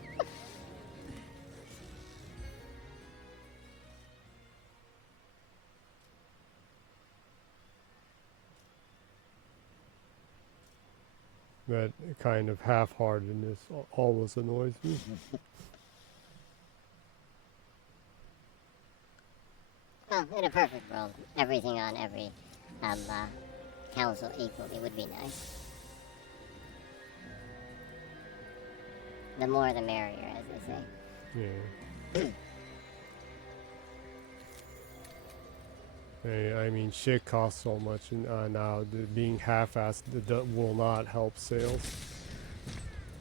That kind of half-heartedness always annoys me. Well, in a perfect world, everything on every console equally would be nice. The more the merrier, as they say. Yeah. I mean, shit costs so much now. Being half-assed will not help sales.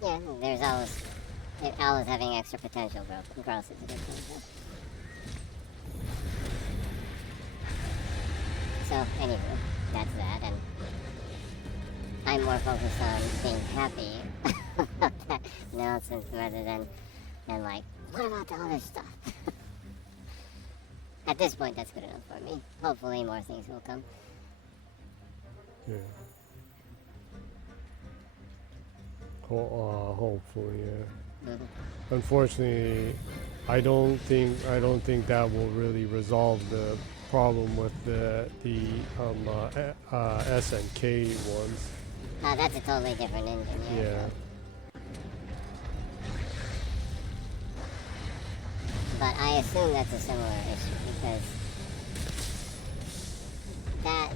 Yeah, there's always having extra potential growth is a good thing. So, anyway, that's that, and I'm more focused on being happy about that nonsense rather than like, what about the other stuff? At this point, that's good enough for me. Hopefully more things will come. Yeah. Hopefully, yeah. Mm-hmm. Unfortunately, I don't think that will really resolve the problem with the SNK ones. That's a totally different engine. Yeah. But I assume that's a similar issue because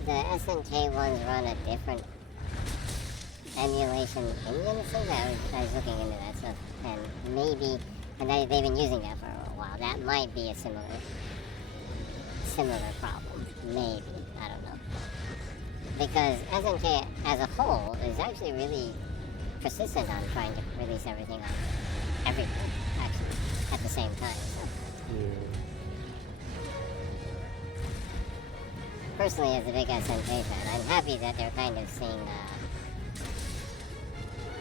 the SNK ones run a different emulation engine. So I was looking into that stuff, and they've been using that for a while. That might be a similar problem. Maybe, I don't know. Because SNK as a whole is actually really persistent on trying to release everything on everything, actually, at the same time. So. Yeah. Personally, as a big SNK fan, I'm happy that they're kind of seeing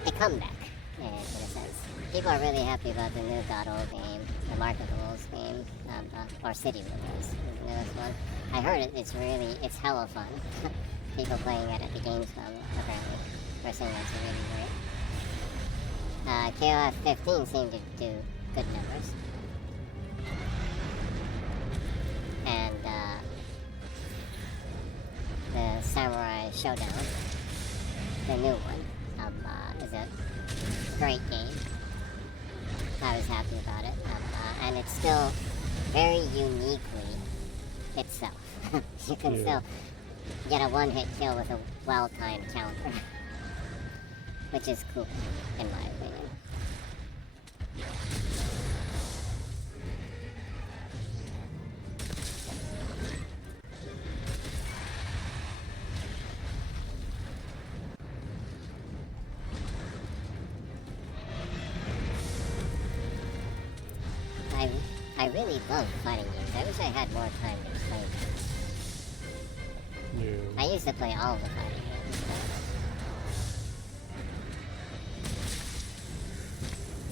a comeback, in a sense. People are really happy about the new .o game, the Marketables game, or City Runners, the newest one. I heard it's hella fun. People playing it at the Gamescom, apparently. saying that's really great. KOF 15 seemed to do good numbers. And the Samurai Showdown, the new one, is a great game. I was happy about it. And it's still very uniquely itself. You can still get a one-hit kill with a well-timed counter, which is cool, in my opinion. I really love fighting games. I wish I had more time to play them. Yeah. I used to play all the fighting games, but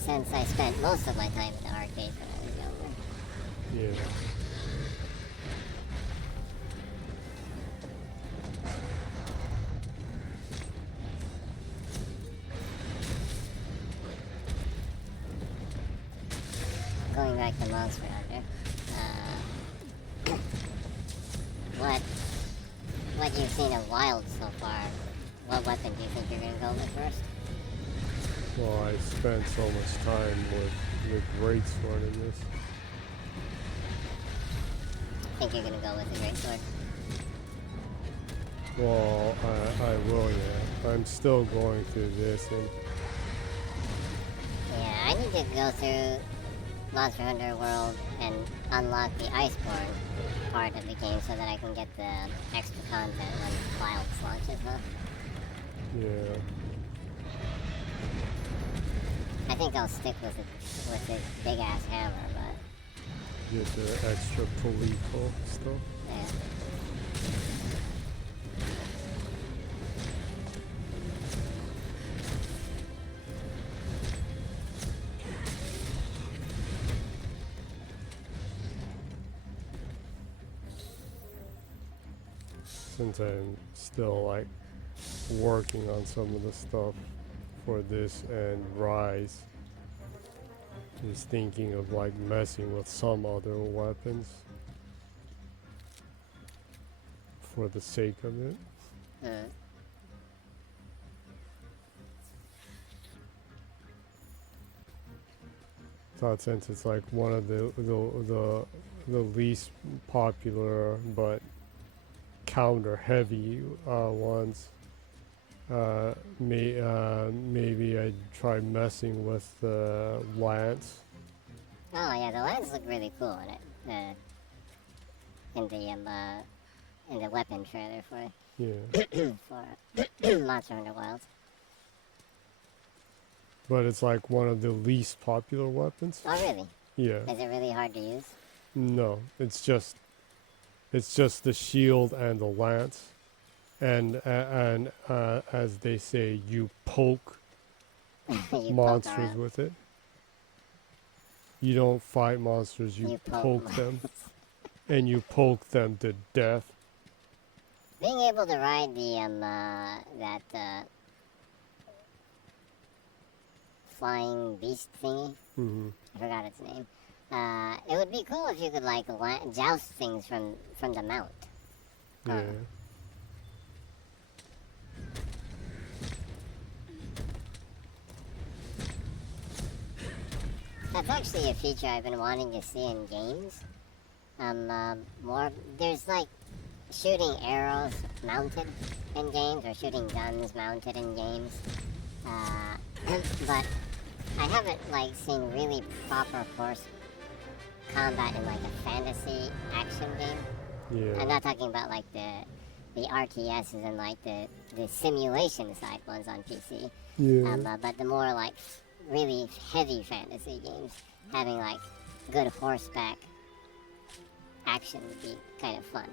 since I spent most of my time in the arcade when I was younger. Yeah. Going back to Monster Hunter, what you've seen of Wild so far, what weapon do you think you're gonna go with first? Well, I spent so much time with the greatsword in this. I think you're gonna go with the greatsword. Well, I will, yeah. I'm still going through this, and Yeah, I need to go through Monster Hunter World and unlock the Iceborne part of the game so that I can get the extra content when Wild launches, huh? yeah. I think I'll stick with the big ass hammer, but Get the extra political stuff. yeah. Since I'm still like working on some of the stuff for this and Rise, just thinking of like messing with some other weapons for the sake of it. Thought since it's like one of the least popular but counter heavy ones, maybe I'd try messing with the lance. Oh yeah, the lance look really cool in the weapon trailer for Yeah. for Monster Hunter Wilds. But it's like one of the least popular weapons. Oh really? Yeah. Is it really hard to use? No, it's just the shield and the lance, and as they say, you poke You monsters poke around. with it. You don't fight monsters, you You poke poke them, and you poke them to death. Being able to ride the flying beast thingy, Hmm. I forgot its name. It would be cool if you could like joust things from the mount. Yeah. That's actually a feature I've been wanting to see in games. There's like shooting arrows mounted in games or shooting guns mounted in games. But I haven't like seen really proper force combat in like a fantasy action game. Yeah. I'm not talking about like the RTSs and like the simulation side ones on PC. Yeah. But the more like really heavy fantasy games, having like good horseback action would be kind of fun.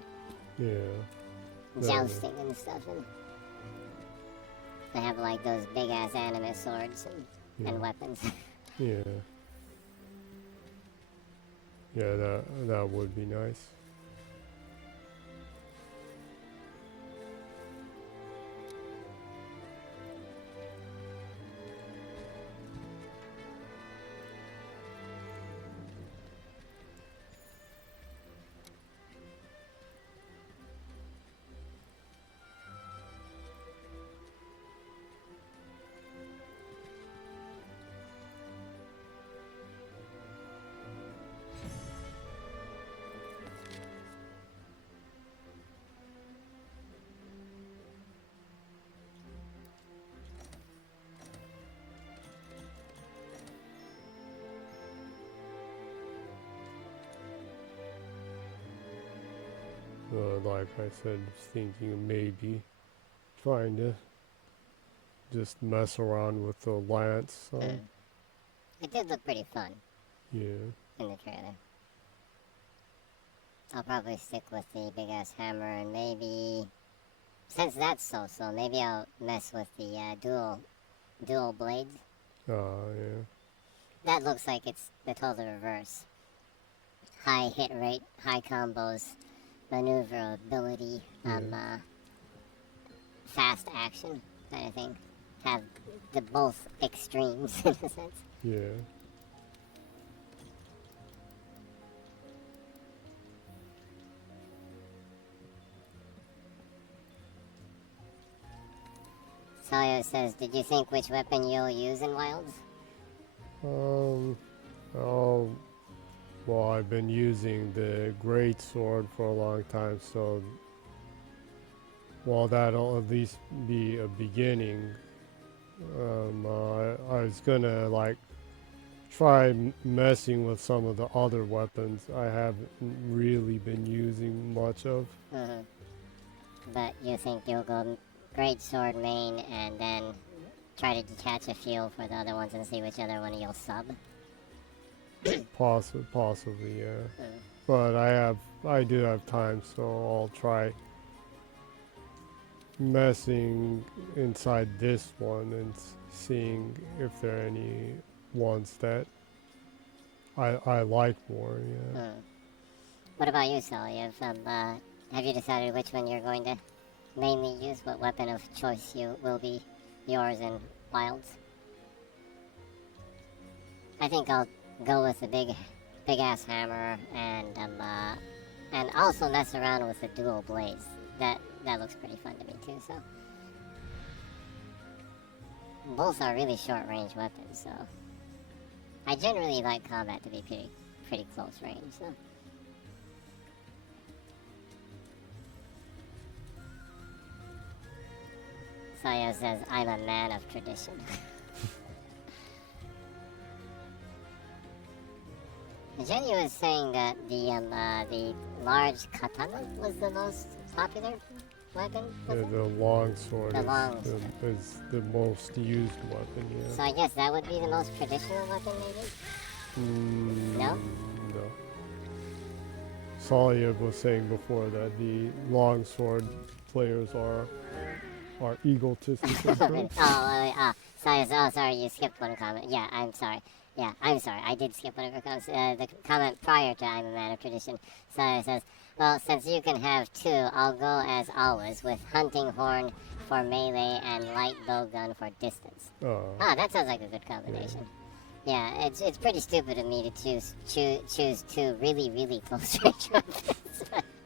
Yeah. Jousting and stuff, and they have like those big ass anime swords and weapons. Yeah. Yeah, that would be nice. like I said, thinking maybe trying to just mess around with the lance. It did look pretty fun. Yeah. In the trailer. I'll probably stick with the big ass hammer and maybe, since that's so, maybe I'll mess with the dual blades. Yeah. That looks like it's the total reverse. High hit rate, high combos, maneuverability, fast action kind of thing. Have the both extremes in a sense. Yeah. Sayo says, did you think which weapon you'll use in Wilds? Well, I've been using the great sword for a long time, so while that'll at least be a beginning, I was gonna like try messing with some of the other weapons I haven't really been using much of. Mm-hmm. But you think you'll go great sword main and then try to detach a feel for the other ones and see which other one you'll sub? Possibly, yeah. But I do have time, so I'll try messing inside this one and seeing if there are any ones that I like more, yeah. What about you, Sally? Have you decided which one you're going to mainly use? What weapon of choice will be yours in Wilds? I think I'll go with the big ass hammer and also mess around with the dual blades. That looks pretty fun to me too. So both are really short range weapons. So I generally like combat to be pretty close range. So. Saya says, I'm a man of tradition. Jenny was saying that the large katana was the most popular weapon. The long sword is the most used weapon, yeah. So I guess that would be the most traditional weapon, maybe? No? No. Salia was saying before that the long sword players are egotistical. Sorry, you skipped one comment. Yeah, I'm sorry. I did skip one of your comments. The comment prior to I'm a man of tradition. Saya says, well, since you can have two, I'll go as always with hunting horn for melee and light bow gun for distance. That sounds like a good combination. Yeah, it's pretty stupid of me to choose two really, really close range weapons.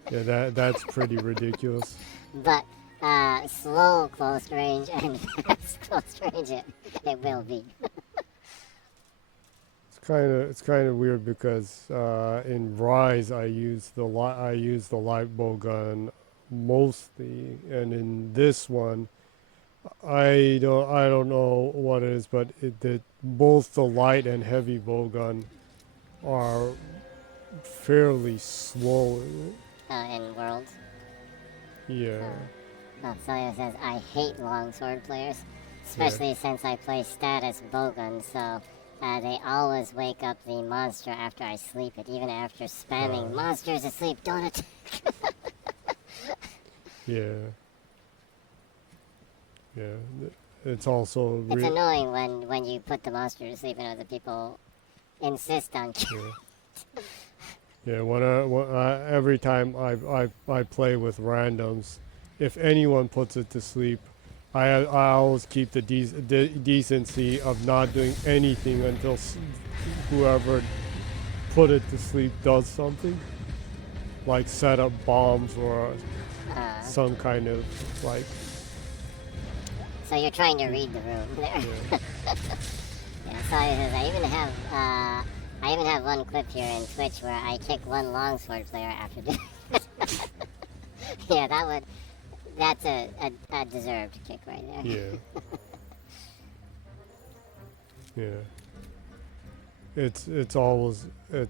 Yeah, that's pretty ridiculous. But slow close range and fast close range it will be. It's kind of weird because in Rise I use the light bow gun mostly, and in this one I don't know what it is, but both the light and heavy bow gun are fairly slow. In Worlds. Yeah. Sawyer says, I hate longsword players, especially since I play status bowgun, so they always wake up the monster after I sleep it, even after spamming monsters asleep, don't attack. Yeah. It's also it's annoying when you put the monster to sleep and other people insist on killing it. Yeah, every time I play with randoms, if anyone puts it to sleep, I always keep the decency of not doing anything until whoever put it to sleep does something, like set up bombs or some kind of like. So you're trying to read the room there. Yeah, Sawyer says, I even have one clip here in Twitch where I kick one longsword player after doing it. Yeah, that's a deserved kick right there. Yeah. It's always it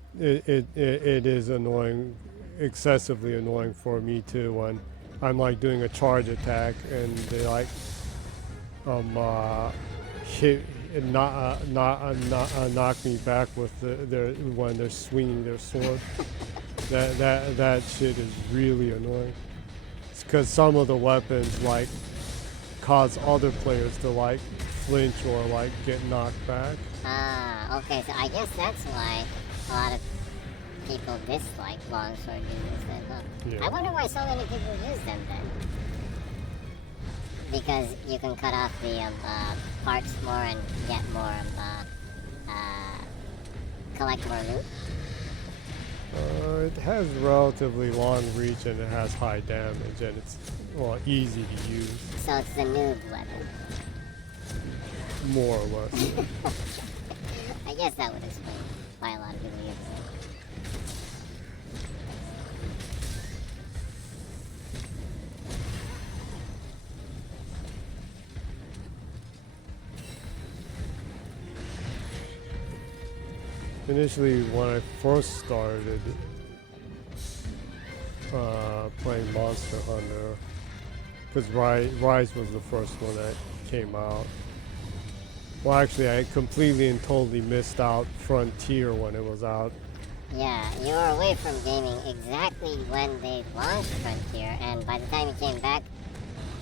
is annoying excessively annoying for me too when I'm like doing a charge attack and they like hit knock me back with their when they're swinging their sword. that shit is really annoying. It's because some of the weapons like cause other players to like flinch or like get knocked back. Ah, okay, so I guess that's why a lot of people dislike longsword users then, huh? Yeah. I wonder why so many people use them then. Because you can cut off the parts more and get more collect more loot. It has relatively long reach and it has high damage and it's easy to use. So it's the noob weapon. More or less. I guess that would explain why a lot of people use it. Initially, when I first started playing Monster Hunter, because Rise was the first one that came out. Well, actually, I completely and totally missed out Frontier when it was out. Yeah, you were away from gaming exactly when they launched Frontier, and by the time you came back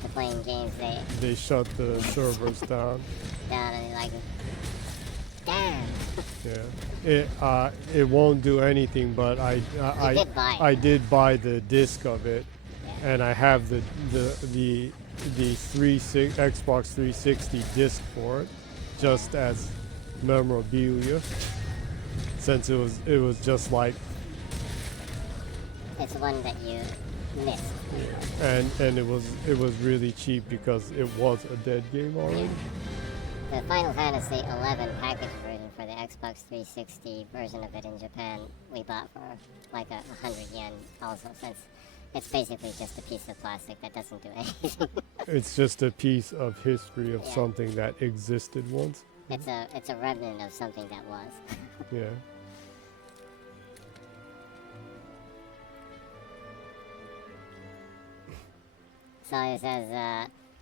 to playing games, they shut the servers down. And you're like, damn. Yeah, it won't do anything, but I did buy the disc of it, yeah. And I have the Xbox 360 disc for it, just as memorabilia, since it was just like. It's one that you missed. And it was really cheap because it was a dead game already. The Final Fantasy 11 package version for the Xbox 360 version of it in Japan, we bought for like 100 yen also, since it's basically just a piece of plastic that doesn't do anything. It's just a piece of history of something that existed once. It's a remnant of something that was. Yeah. So it says,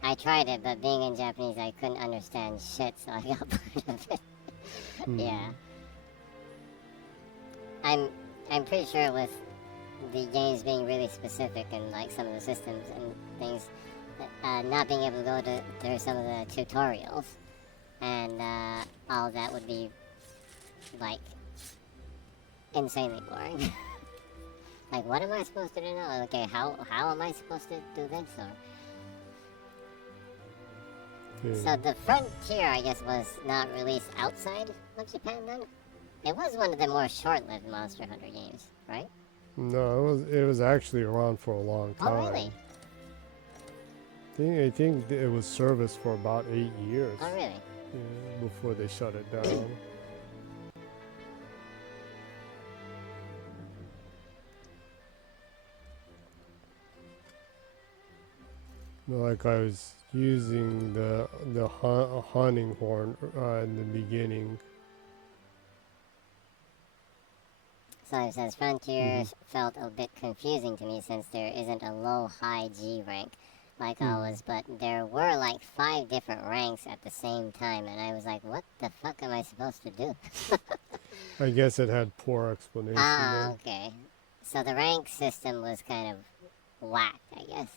I tried it, but being in Japanese, I couldn't understand shit, so I got bored of it. Yeah. I'm pretty sure with the games being really specific and like some of the systems and things, not being able to go through some of the tutorials and all that would be like insanely boring. Like, what am I supposed to do now? Okay, how am I supposed to do this? Or so the Frontier, I guess, was not released outside of Japan then? It was one of the more short-lived Monster Hunter games, right? No, it was actually around for a long time. Oh, really? I think it was serviced for about 8 years. Oh, really? Yeah, before they shut it down. Like I was using the hunting horn in the beginning. So it says Frontier felt a bit confusing to me since there isn't a low-high G rank like always, but there were like 5 different ranks at the same time, and I was like, what the fuck am I supposed to do? I guess it had poor explanation. Ah, okay. So the rank system was kind of whacked, I guess.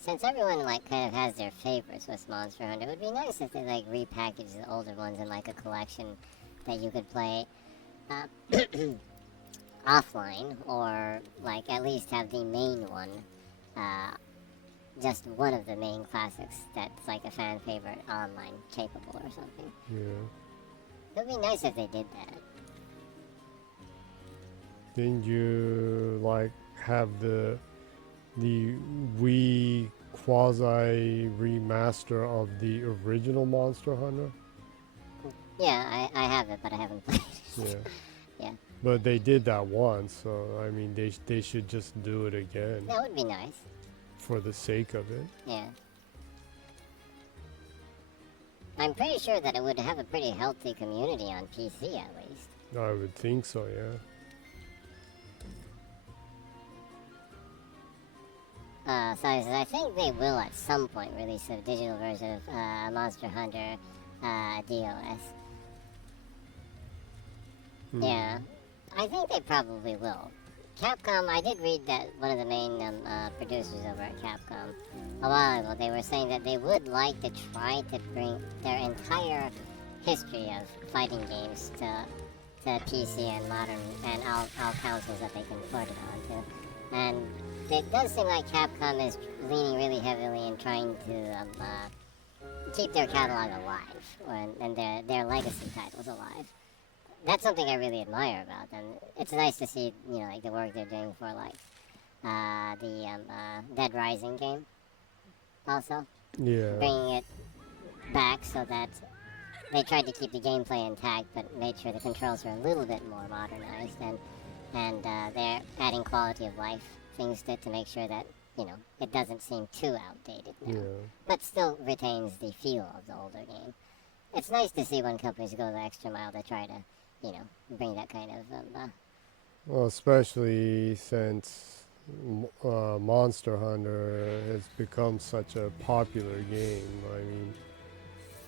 Since everyone like kind of has their favorites with Monster Hunter, it would be nice if they like repackage the older ones in like a collection that you could play offline, or like at least have the main one, just one of the main classics that's like a fan favorite online capable or something. Yeah. It would be nice if they did that. Didn't you like have the Wii quasi remaster of the original Monster Hunter? Yeah, I have it, but I haven't played it. Yeah. Yeah. But they did that once, so I mean they should just do it again. That would be nice. For the sake of it. Yeah. I'm pretty sure that it would have a pretty healthy community on PC at least. I would think so, yeah. So I think they will at some point release a digital version of Monster Hunter DOS. Yeah, I think they probably will. Capcom, I did read that one of the main producers over at Capcom a while ago, they were saying that they would like to try to bring their entire history of fighting games to PC and modern and all consoles that they can port it onto. And it does seem like Capcom is leaning really heavily in trying to keep their catalog alive and their legacy titles alive. That's something I really admire about them. It's nice to see, you know, like the work they're doing for like the Dead Rising game. Also, bringing it back so that they tried to keep the gameplay intact, but made sure the controls were a little bit more modernized, and they're adding quality of life things to make sure that, you know, it doesn't seem too outdated now, but still retains the feel of the older game. It's nice to see when companies go the extra mile to try to, you know, bring that kind of well, especially since Monster Hunter has become such a popular game. I mean,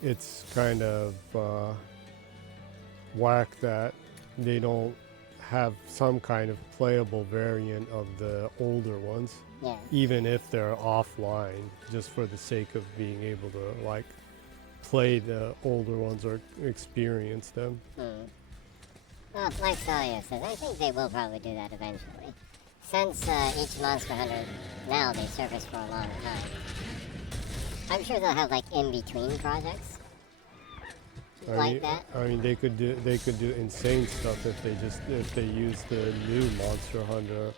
it's kind of whack that they don't have some kind of playable variant of the older ones, even if they're offline, just for the sake of being able to like play the older ones or experience them. Well, like Salia says, I think they will probably do that eventually. Since each Monster Hunter now they surface for a long time, I'm sure they'll have like in-between projects like that. I mean, they could do insane stuff if they use the new Monster Hunter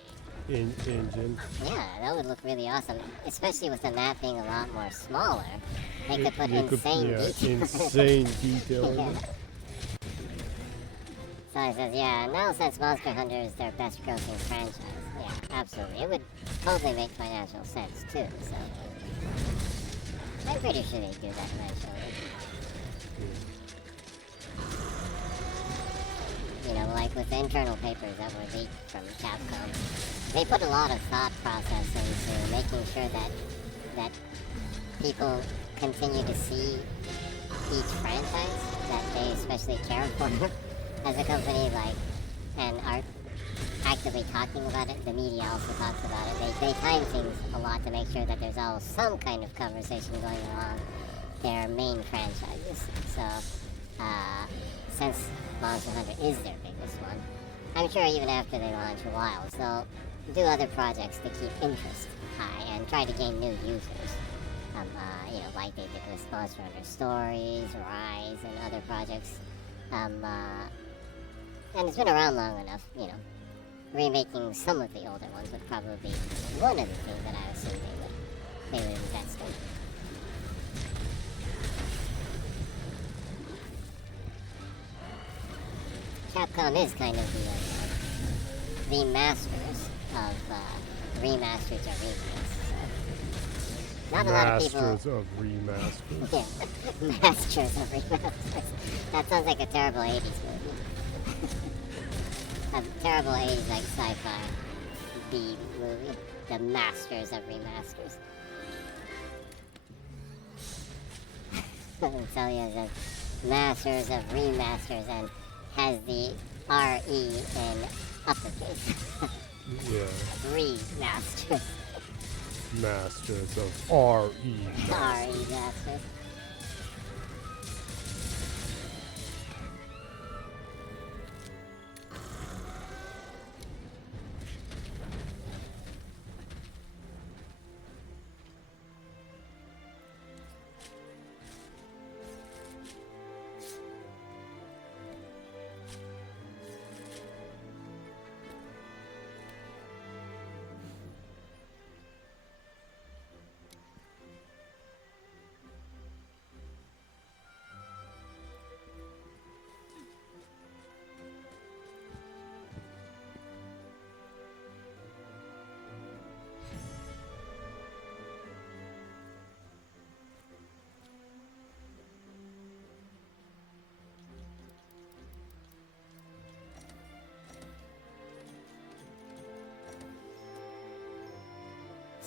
engine. Yeah, that would look really awesome, especially with the map being a lot more smaller. They could put insane detail. Insane detail. So he says, yeah, now since Monster Hunter is their best grossing franchise, yeah, absolutely. It would totally make financial sense too, so I'm pretty sure they do that eventually. You know, like with the internal papers that were leaked from Capcom, they put a lot of thought process into making sure that people continue to see each franchise that they especially care for as a company, like, and are actively talking about it. The media also talks about it. They time things a lot to make sure that there's always some kind of conversation going along their main franchises. So, since Monster Hunter is their biggest one, I'm sure even after they launch Wilds, they'll do other projects to keep interest high and try to gain new users. You know, like they did with Monster Hunter Stories, Rise, and other projects. And it's been around long enough, you know. Remaking some of the older ones would probably be one of the things that I assume they would invest in. Capcom is kind of the masters of remasters or remakes. So. Not a lot of people. Masters of remasters. Yeah, masters of remasters. That sounds like a terrible 80s movie. A terrible 80s like sci-fi B movie. The Masters of Remasters. Celia says Masters of Remasters and has the R-E in uppercase. Yeah. Remasters. Masters of R-E. R-E Masters.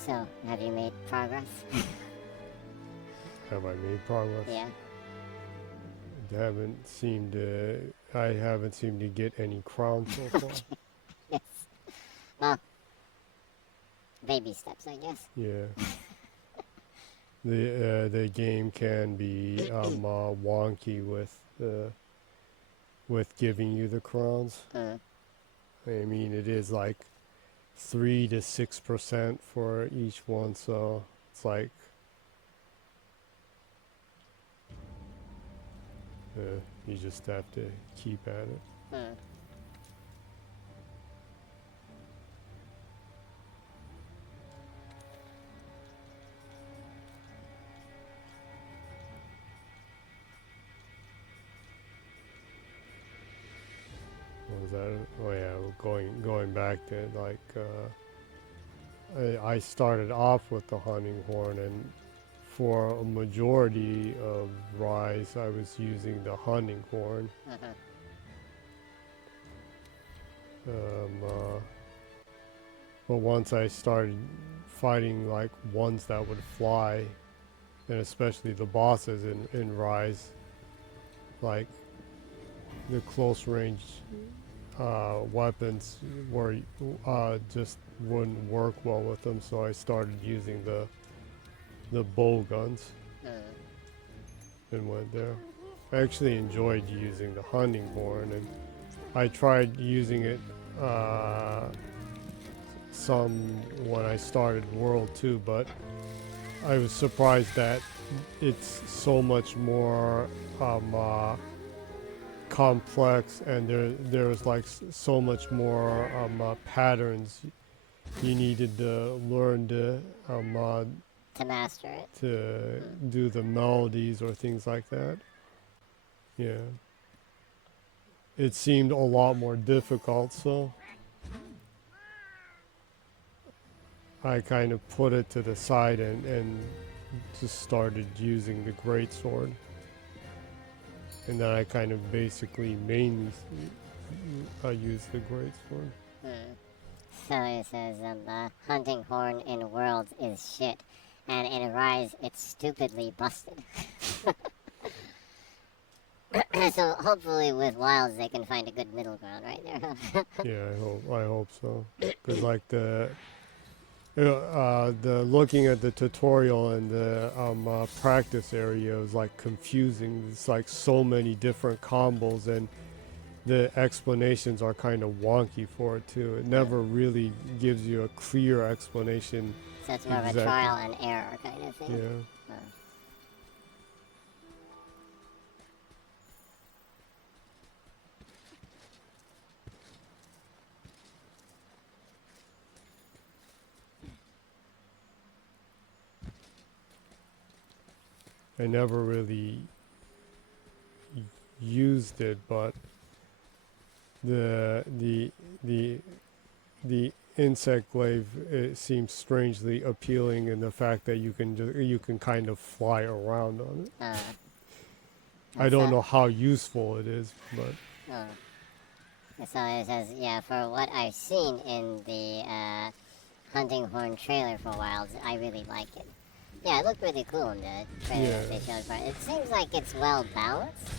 So, have you made progress? Have I made progress? Yeah. I haven't seemed to get any crowns so far. Yes. Well, baby steps, I guess. Yeah. The game can be wonky with giving you the crowns. I mean, it is like 3 to 6% for each one, so it's like you just have to keep at it. What was that? Oh yeah, going back to like I started off with the hunting horn, and for a majority of Rise I was using the hunting horn. But once I started fighting like ones that would fly, and especially the bosses in Rise, like the close range weapons were just wouldn't work well with them, so I started using the bow guns and went there. I actually enjoyed using the hunting horn, and I tried using it some when I started World 2, but I was surprised that it's so much more complex, and there's like so much more patterns you needed to learn to master it, to do the melodies or things like that. Yeah, it seemed a lot more difficult, so I kind of put it to the side and just started using the greatsword. And then I kind of basically mainly use the greatsword. So it says the hunting horn in Worlds is shit, and in Rise it's stupidly busted. So hopefully with Wilds they can find a good middle ground right there. Yeah, I hope so. Because like the looking at the tutorial and the practice area is like confusing. It's like so many different combos, and the explanations are kind of wonky for it too. It never really gives you a clear explanation. So it's more of a trial and error kind of thing. Yeah. I never really used it, but the insect glaive, it seems strangely appealing in the fact that you can kind of fly around on it. I don't know how useful it is, but so it says, yeah, for what I've seen in the hunting horn trailer for Wilds, I really like it. Yeah, it looked really cool in the trailer that they showed for it. It seems like it's well balanced.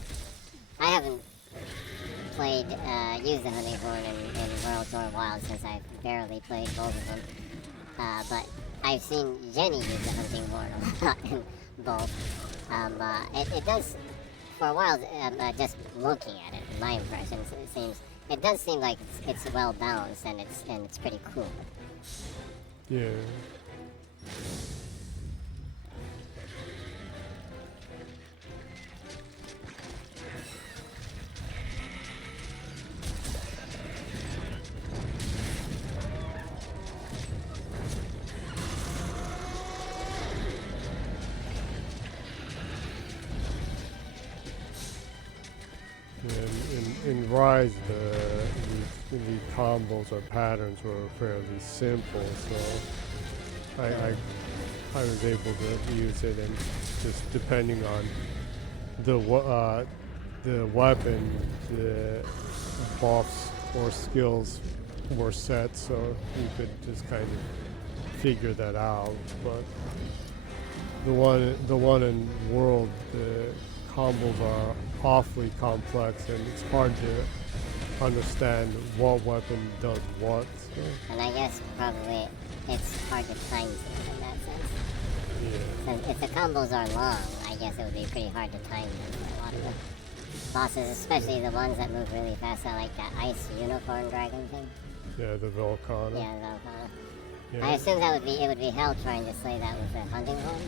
I haven't used the hunting horn in Worlds or Wilds since I've barely played both of them. But I've seen Jenny use the hunting horn a lot in both. It does, for Wilds, just looking at it, my impressions, it does seem like it's well balanced, and it's pretty cool. Yeah. In Rise, the combos or patterns were fairly simple, so I was able to use it, and just depending on the weapon, the buffs or skills were set, so you could just kind of figure that out. But the one in World, the combos are awfully complex, and it's hard to understand what weapon does what. So. And I guess probably it's hard to time things in that sense. Yeah. So if the combos are long, I guess it would be pretty hard to time them for a lot of the bosses, especially the ones that move really fast. I like that ice unicorn dragon thing. Yeah, the Volcano. Yeah, the Volcano. Yeah. I assume that it would be hell trying to slay that with a hunting horn.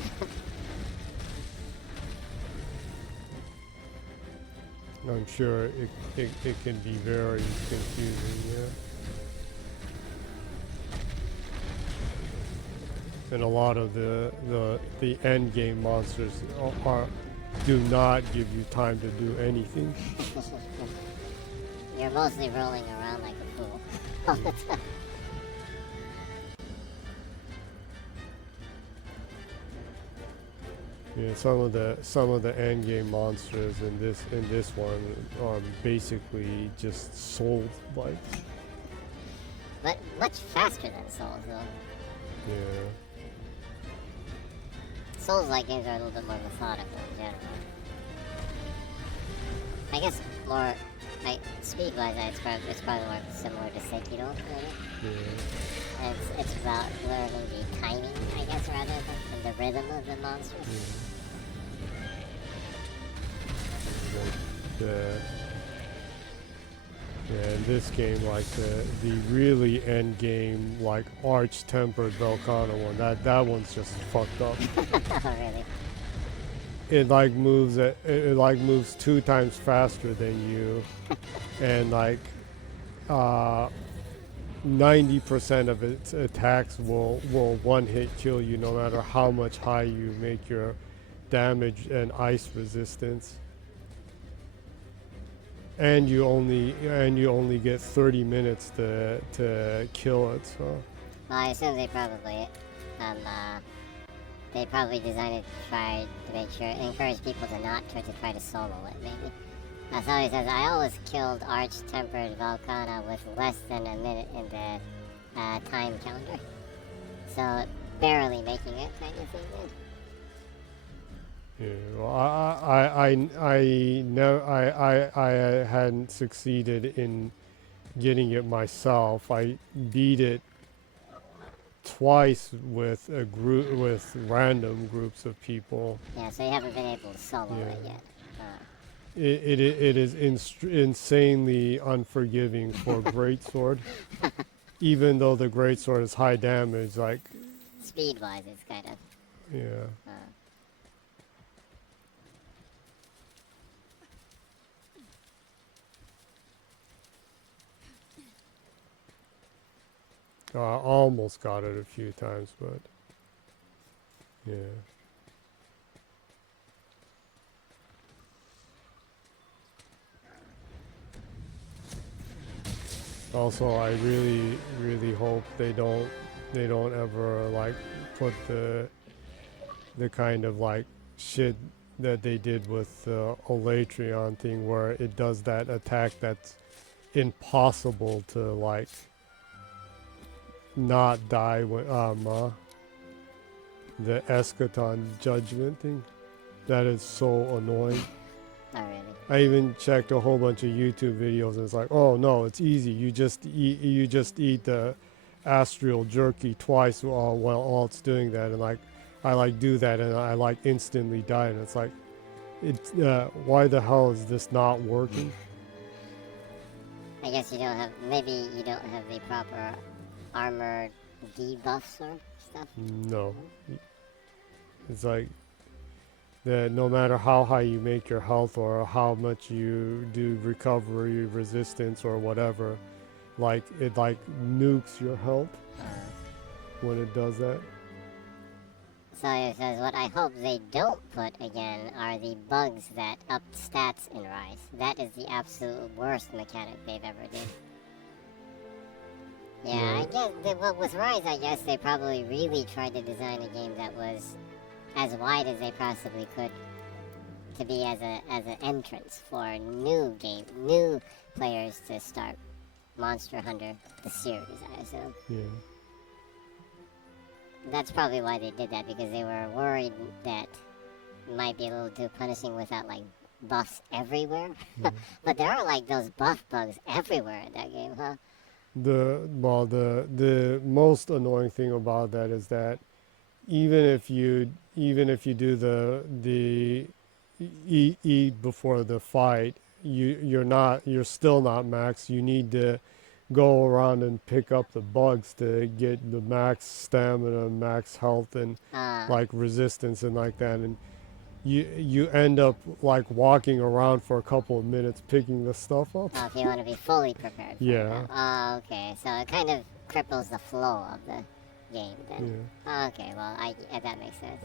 I'm sure it can be very confusing, yeah. And a lot of the end game monsters do not give you time to do anything. You're mostly rolling around like a fool all the time. Yeah, some of the end game monsters in this one are basically just soul like. But much faster than Souls, though. Yeah. Souls-like games are a little bit more methodical in general. I guess more, like, speed-wise, it's probably more similar to Sekiro, really. Yeah. And it's about learning the timing, I guess, rather than the rhythm of the monsters. Yeah, in this game, like the really end game, like arch-tempered Volcano one, that one's just fucked up. Oh, really? It like moves 2 times faster than you, and like 90% of its attacks will one-hit kill you, no matter how much high you make your damage and ice resistance. And you only get 30 minutes to kill it. So. Well, I assume they probably designed it to try to make sure, encourage people to not try to solo it, maybe. That's how he says, I always killed arch-tempered Volcana with less than a minute in the time counter. So, barely making it kind of thing then. Yeah, well, I hadn't succeeded in getting it myself. I beat it twice with random groups of people. Yeah, so you haven't been able to solo it yet. It is insanely unforgiving for Greatsword, even though the Greatsword is high damage. Like speed-wise, it's kind of. Yeah. I almost got it a few times, but yeah. Also, I really hope they don't ever like put the kind of like shit that they did with the Olatreon thing, where it does that attack that's impossible to like not die when the Eschaton judgment thing. That is so annoying. Oh, really? I even checked a whole bunch of YouTube videos, and it's like, oh no, it's easy. You just eat the astral jerky twice while it's doing that, and like I like do that, and I like instantly die, and it's like, why the hell is this not working? I guess maybe you don't have the proper armor debuffs or stuff? No. It's like that no matter how high you make your health or how much you do recovery, resistance, or whatever, like it like nukes your health when it does that. So it says, what I hope they don't put again are the bugs that up stats in Rise. That is the absolute worst mechanic they've ever did. Yeah, I guess, with Rise, I guess they probably really tried to design a game that was as wide as they possibly could to be as an entrance for new players to start Monster Hunter, the series, I assume. Yeah. that's probably why they did that, because they were worried that it might be a little too punishing without like buffs everywhere. But there are like those buff bugs everywhere in that game, huh? The most annoying thing about that is that even if you do the eat before the fight, you're still not max. You need to go around and pick up the bugs to get the max stamina, max health, and like resistance and like that. And you end up like walking around for a couple of minutes picking the stuff up. Oh, if you want to be fully prepared for Yeah. that. Oh, okay. So it kind of cripples the flow of the game then. Yeah. Oh, okay, well, that makes sense.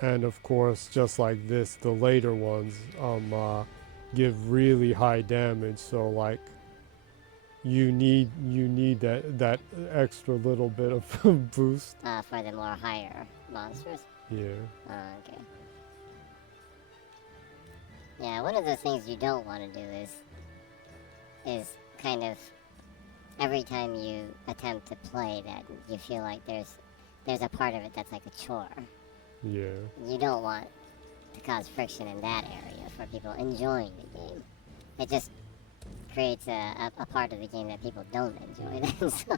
And of course, just like this, the later ones give really high damage. So like you need that extra little bit of boost. For the more higher monsters. Yeah. Oh, okay. Yeah, one of the things you don't want to do is kind of every time you attempt to play that you feel like there's a part of it that's like a chore. Yeah. You don't want to cause friction in that area for people enjoying the game. It just creates a part of the game that people don't enjoy. Then, so.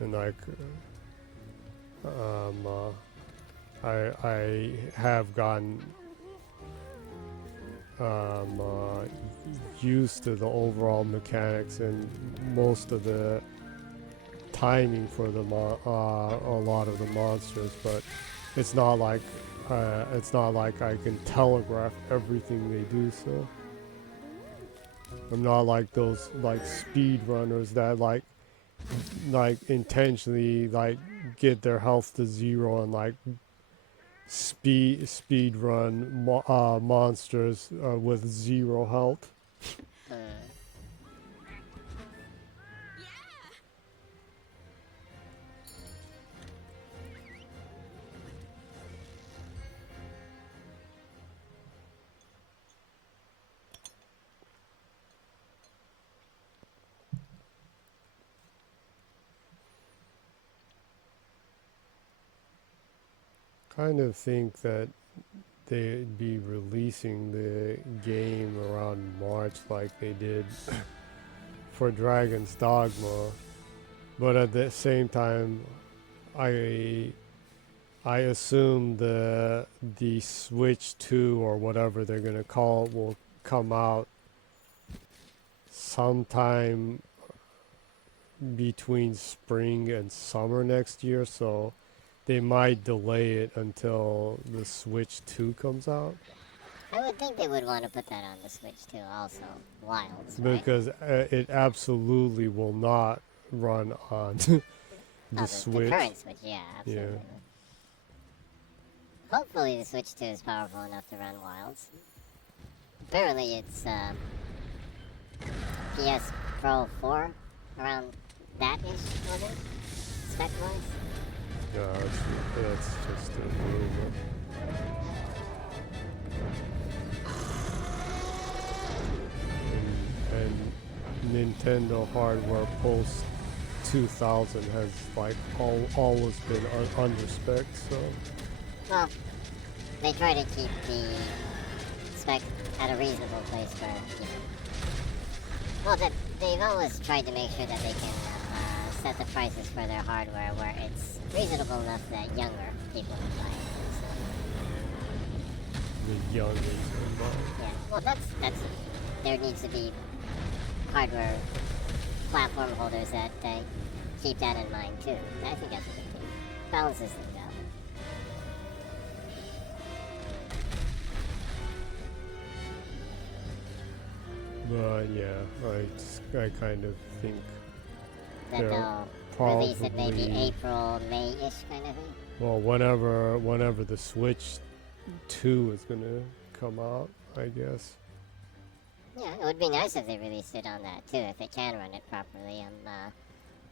And like I have gotten used to the overall mechanics and most of the timing for the a lot of the monsters, but it's not like I can telegraph everything they do. So I'm not like those like speed runners that like intentionally like get their health to zero and like speed run monsters with zero health. Kind of think that they'd be releasing the game around March like they did for Dragon's Dogma, but at the same time I assume the Switch 2 or whatever they're gonna call it will come out sometime between spring and summer next year, so they might delay it until the Switch 2 comes out. I would think they would want to put that on the Switch too, also. Wilds, right? Because it absolutely will not run on the Switch. The current Switch, yeah, absolutely. Yeah. Hopefully the Switch 2 is powerful enough to run Wilds. Apparently it's PS Pro 4, around that-ish, was it? Spec-wise? No, that's just a rumor. And Nintendo hardware post 2000 has like always been under spec, so. Well, they try to keep the spec at a reasonable place for, you know. Well, they've always tried to make sure that they can set the prices for their hardware where it's reasonable enough that younger people can buy it. So. The youngest can buy it. Yeah, well, that's there needs to be hardware platform holders that keep that in mind too. I think that's a good thing. Balances things out. But yeah, I kind of think That they'll release it maybe April, May-ish kind of thing. Well, whenever the Switch 2 is gonna come out, I guess. Yeah, it would be nice if they released it on that too, if they can run it properly.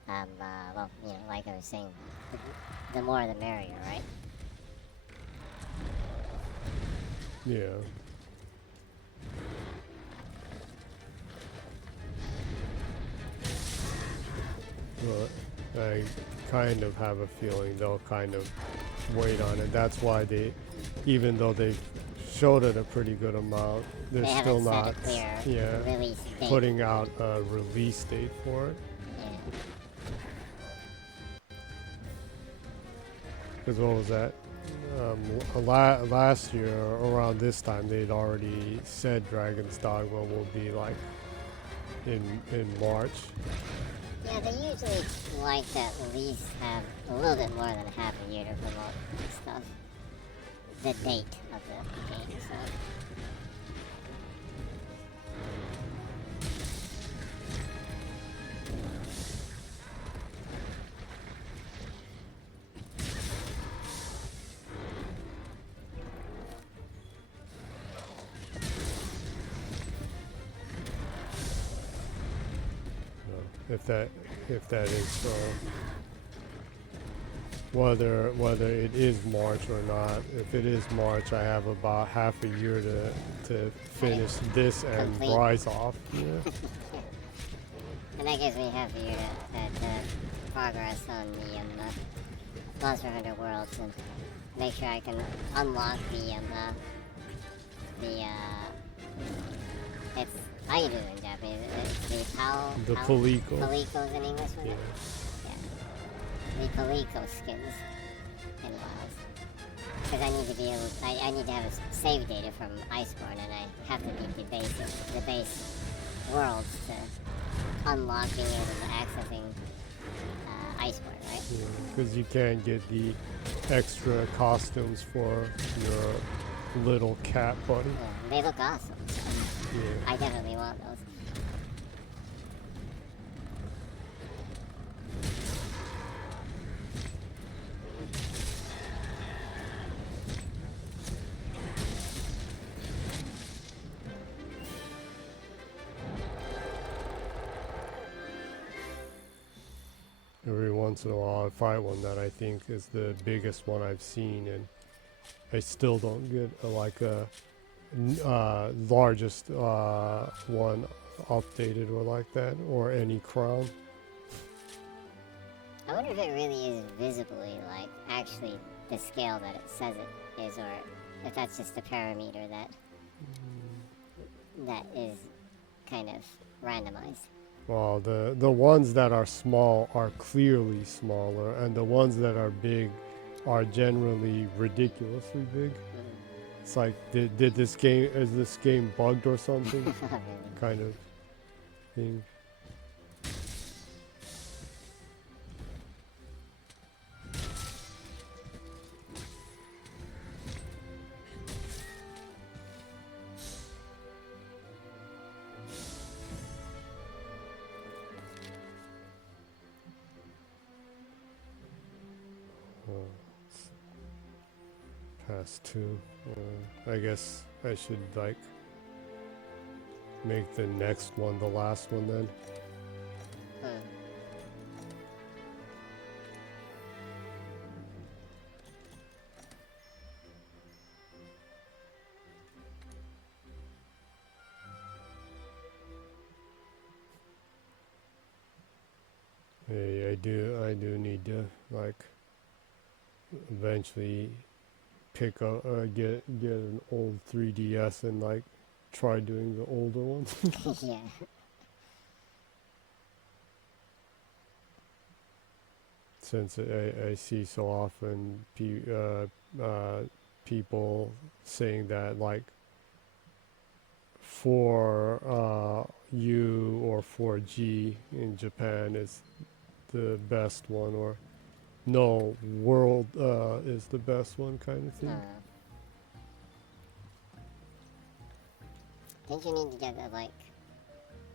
Well, you know, like I was saying, the more the merrier, right? Yeah. but I kind of have a feeling they'll kind of wait on it. That's why they, even though they showed it a pretty good amount, they're They still haven't not set a clear release date. putting out a release date for it. Yeah. Because what was that? Last year around this time they'd already said Dragon's Dogma will be like in March. Yeah, they usually like to at least have a little bit more than half a year to promote stuff. The date of the game, so. If that is whether it is March or not. If it is March, I have about half a year to finish this and Complete. Rise off. Yeah. And that gives me half a year to progress on the Monster Hunter Worlds and make sure I can unlock it's Airu in Japanese. It's The Palico. Palicos in English, was Yeah. it? Yeah. The Palico skins in WoW. Because I need to be able, I need to have a save data from Iceborne, and I have to beat the base worlds to unlock being able to accessing Iceborne, right? Because you can't get the extra costumes for your little cat buddy. Yeah, they look awesome. Yeah. I definitely want those. Every once in a while I fight one that I think is the biggest one I've seen, and I still don't get largest one updated or like that, or any crown. I wonder if it really is visibly, like, actually the scale that it says it is, or if that's just a parameter that is kind of randomized. Well, the ones that are small are clearly smaller, and the ones that are big are generally ridiculously big. It's like, is this game bugged or something? Really. Kind of thing. Past 2. I guess I should like make the next one the last one then. Hey, I do need to like eventually pick up get an old 3DS and like try doing the older ones. Yeah. Since I see so often people saying that like 4U or 4G in Japan is the best one, or no, World is the best one kind of thing. Think you need to get a, like,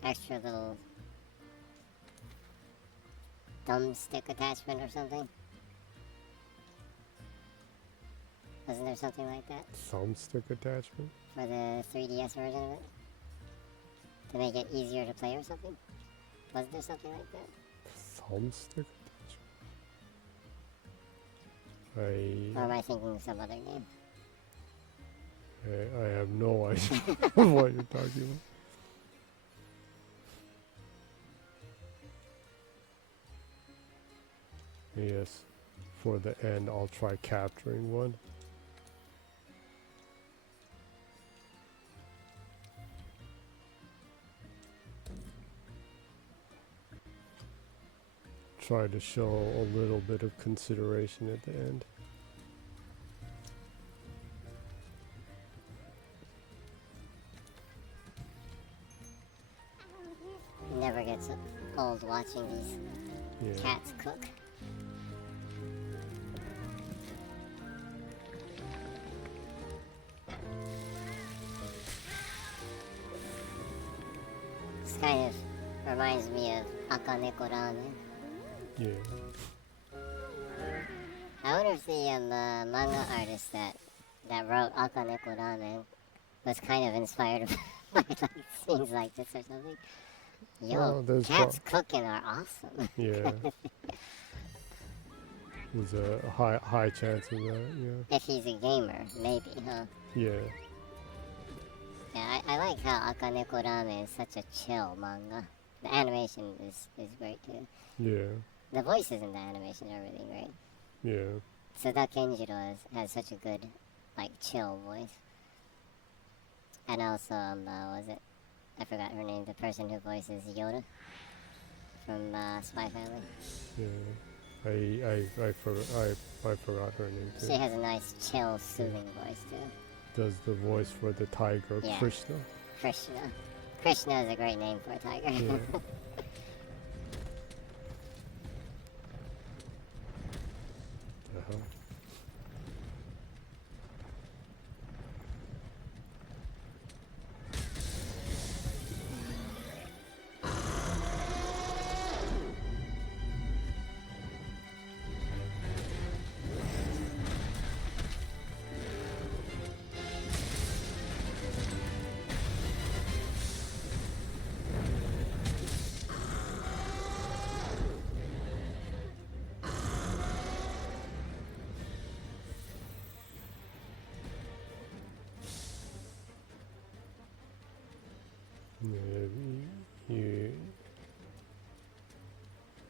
extra little thumbstick attachment or something? Wasn't there something like that? Thumbstick attachment? For the 3DS version of it? To make it easier to play or something? Wasn't there something like that? Thumbstick attachment? Or am I thinking of some other game? I have no idea what you're talking about. Yes. For the end, I'll try capturing one. Try to show a little bit of consideration at the end. Never gets old watching these cats cook. This kind of reminds me of Akaneko Ramen. Yeah. I wonder if the manga artist that wrote Akaneko Ramen was kind of inspired by like scenes like this or something. Yo, cats cooking are awesome. Yeah. There's a high chance of that, yeah. If he's a gamer, maybe, huh? Yeah. Yeah, I like how Akaneko Ramen is such a chill manga. The animation is great too. Yeah. The voices in the animation are really great. Yeah. Tsuda Kenjiro has such a good, like, chill voice. And also, was it? I forgot her name. The person who voices Yoda from Spy Family. Yeah. I forgot her name too. She has a nice, chill, soothing voice too. Does the voice for the tiger, Yeah. Krishna? Krishna is a great name for a tiger. Yeah. Uh-huh.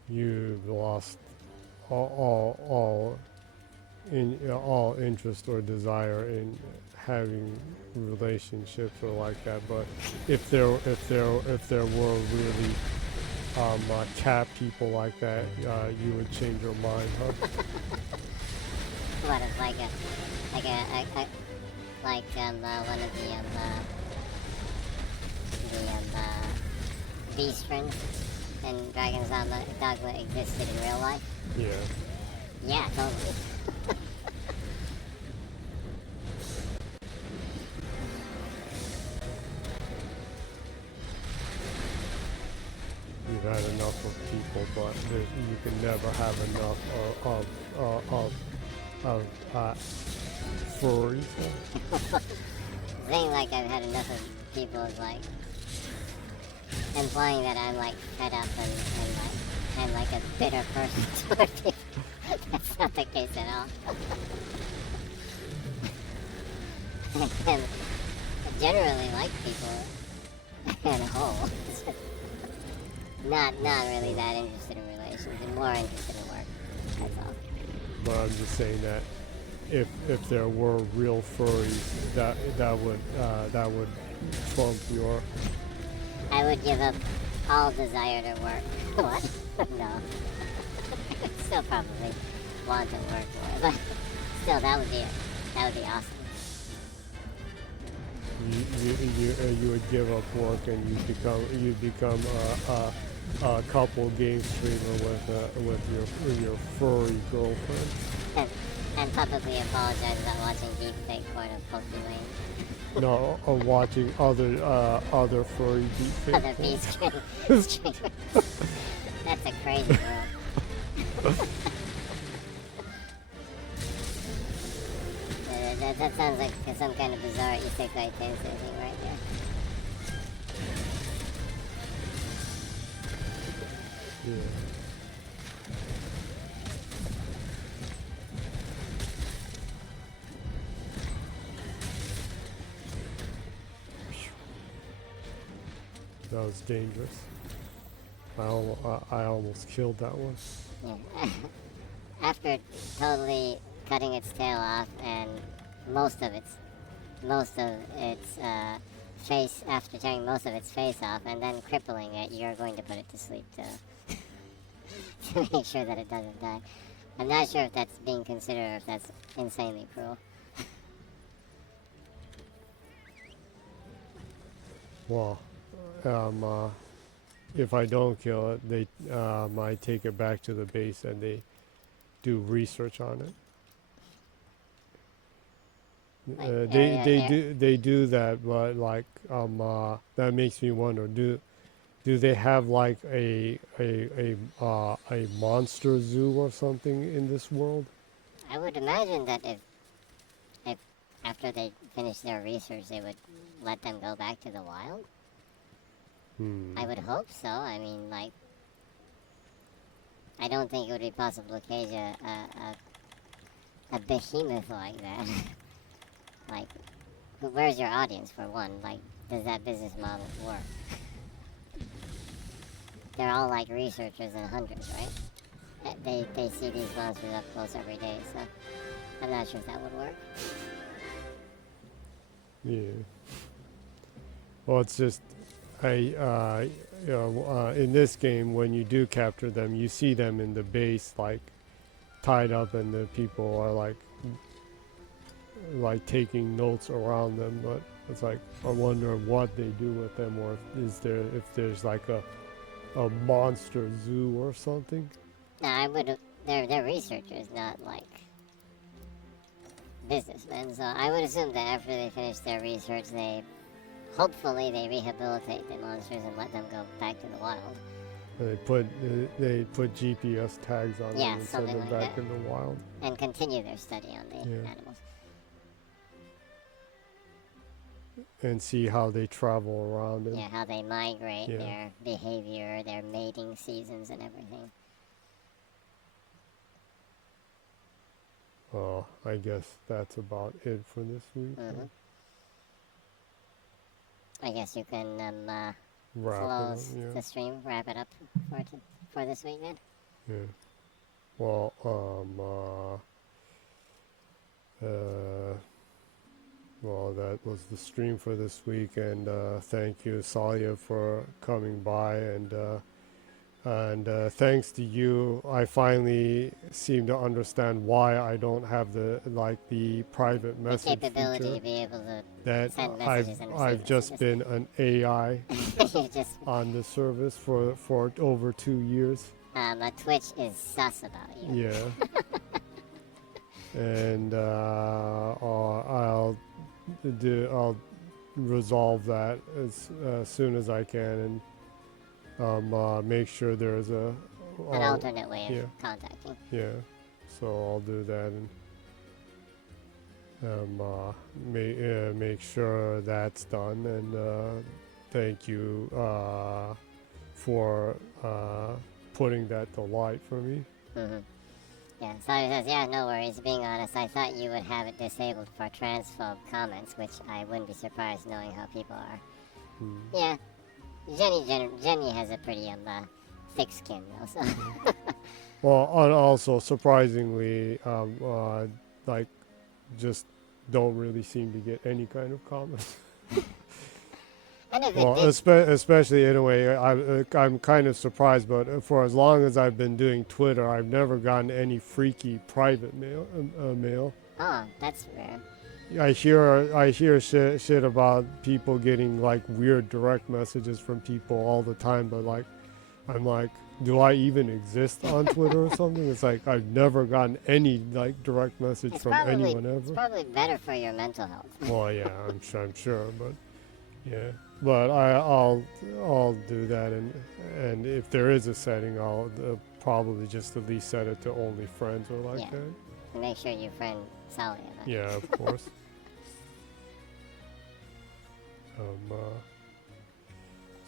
You've lost all interest or desire in having relationships or like that. But if there were really cat people like that, you would change your mind, huh? What is like one of the beast friends in Dragon's Dogma existed in real life? Yeah. Yeah, totally. You've had enough of people, but you can never have enough of furries. Saying like I've had enough of people is like implying that I'm like fed up and like I'm like a bitter person toward people. That's not the case at all. I generally like people as a whole. Not really that interested in relations and more interested in work. That's all. But I'm just saying that if there were real furries, that would trump your. I would give up all desire to work. What? No. Still probably want to work more, but still that would be awesome. You would give up work and you become a couple game streamer with your furry girlfriend. And publicly apologize about watching deepfake porn of Pokemon. No, watching other furry deepfake. Other beast streamers. That's a crazy world. That sounds like some kind of bizarre isekai tensei thing right there. Yeah. That was dangerous. I almost killed that one. Yeah. after totally cutting its tail off and most of its face, after tearing most of its face off and then crippling it, you're going to put it to sleep to make sure that it doesn't die. I'm not sure if that's being considered or if that's insanely cruel. Well, if I don't kill it, they I take it back to the base and they do research on it. They do that, but like that makes me wonder, do they have like a monster zoo or something in this world? I would imagine that if after they finish their research, they would let them go back to the wild. I would hope so. I mean, like, I don't think it would be possible to cage a behemoth like that. Like, where's your audience, for one? Like, does that business model work? They're all like researchers and hunters, right? They see these monsters up close every day, so I'm not sure if that would work. Yeah. Well, it's just in this game, when you do capture them, you see them in the base, like tied up, and the people are like taking notes around them. But it's like I wonder what they do with them, or if there's like a monster zoo or something. No, they're researchers, not like businessmen. So I would assume that after they finish their research, hopefully they rehabilitate the monsters and let them go back to the wild. They put GPS tags on them and send them back in the wild. And continue their study on the animals. And see how they travel around. Yeah, how they migrate, their behavior, their mating seasons, and everything. I guess that's about it for this week. I guess you can close the stream, wrap it up for this week then. Yeah. Well, well, that was the stream for this week, and thank you, Salia, for coming by, and thanks to you, I finally seem to understand why I don't have the private message the capability feature. to be able to That send messages and receive I've just been an AI on the service for over 2 years. Twitch is sus about you. Yeah. And I'll resolve that as soon as I can, and make sure there's an alternate way of contacting. Yeah, so I'll do that, and make sure that's done. And thank you for putting that to light for me. Yeah, Sawyer says, yeah, no worries. Being honest, I thought you would have it disabled for transphobe comments, which I wouldn't be surprised knowing how people are. Yeah, Jenny has a pretty thick skin, though, so. Well, and also, surprisingly, just don't really seem to get any kind of comments. Well, especially in a way, I'm kind of surprised, but for as long as I've been doing Twitter, I've never gotten any freaky private mail. Oh, that's rare. I hear shit about people getting like weird direct messages from people all the time, but I'm like, do I even exist on Twitter or something? It's like I've never gotten any like direct message from anyone ever. It's probably better for your mental health. Well, yeah, I'm sure, but yeah. But I'll do that, and if there is a setting, I'll probably just at least set it to only friends or like that. And make sure you friend Sally. Yeah, of course.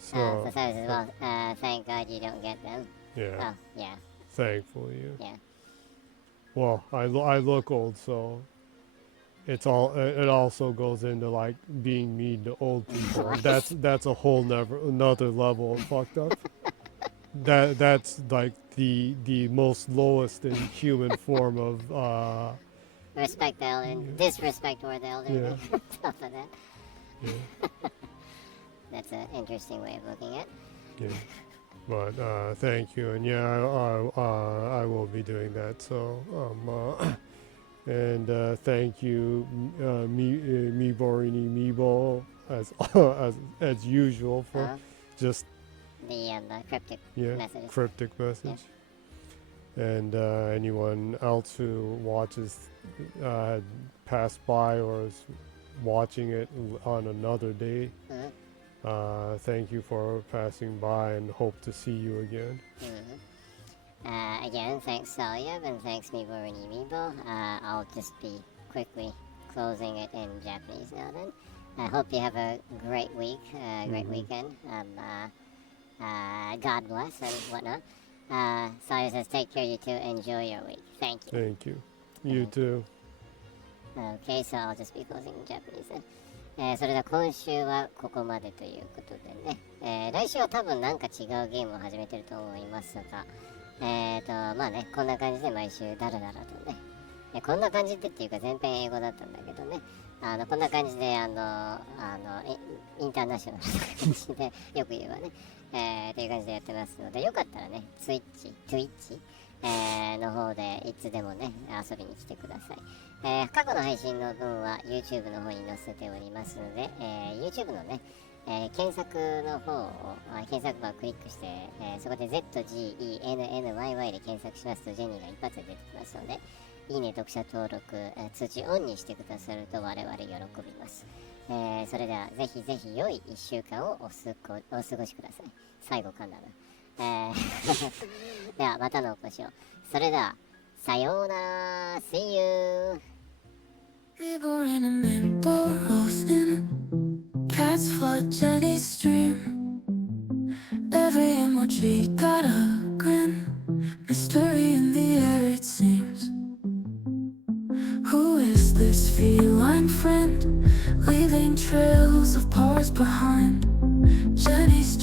So Sally says, well, thank God you don't get them. Yeah. Oh, yeah. Thankfully, yeah. Yeah. Well, I look old, so. It also goes into like being mean to old people. That's a whole another level of fucked up. that's like the most lowest in human form of respect the elderly, disrespect toward the elderly. Yeah. Top of that. yeah, That's an interesting way of looking at. yeah. But thank you, and yeah, I will be doing that. So and thank you, MIBORINIMIBO as usual for just The cryptic messages. cryptic message. And anyone else who watches had passed by or is watching it on another day, thank you for passing by and hope to see you again. Again, thanks Salyeb and thanks MIBORINIMIBO. I'll just be quickly closing it in Japanese now then. I hope you have a great week, great weekend. God bless and whatnot. Salyeb says take care you too, enjoy your week. Thank you. Thank you. You too. Okay, so I'll just be closing in Japanese then. それでは今週はここまでということでね、来週は多分なんか違うゲームを始めてると思いますが、まあね、こんな感じで毎週ダラダラとね、こんな感じでっていうか全編英語だったんだけどね、こんな感じでインターナショナルな感じでよく言えばね、という感じでやってますので、よかったらね、Twitch、の方でいつでもね、遊びに来てください。過去の配信の分は YouTube の方に載せておりますので、YouTube のね、検索の方を、検索バーをクリックして、そこで zGennyy で検索しますとジェニーが一発で出てきますので、いいね、読者登録、通知オンにしてくださると我々喜びます。それではぜひぜひ良い1週間をお過ごしください。最後噛んだな。ではまたのお越しを。それではさようなら。See you! MIBORINIMIBO roasting cats flood Jenny's stream. Every emoji got a grin. Mystery in the air it seems. Who is this feline friend? Leaving trails of paws behind. Jenny's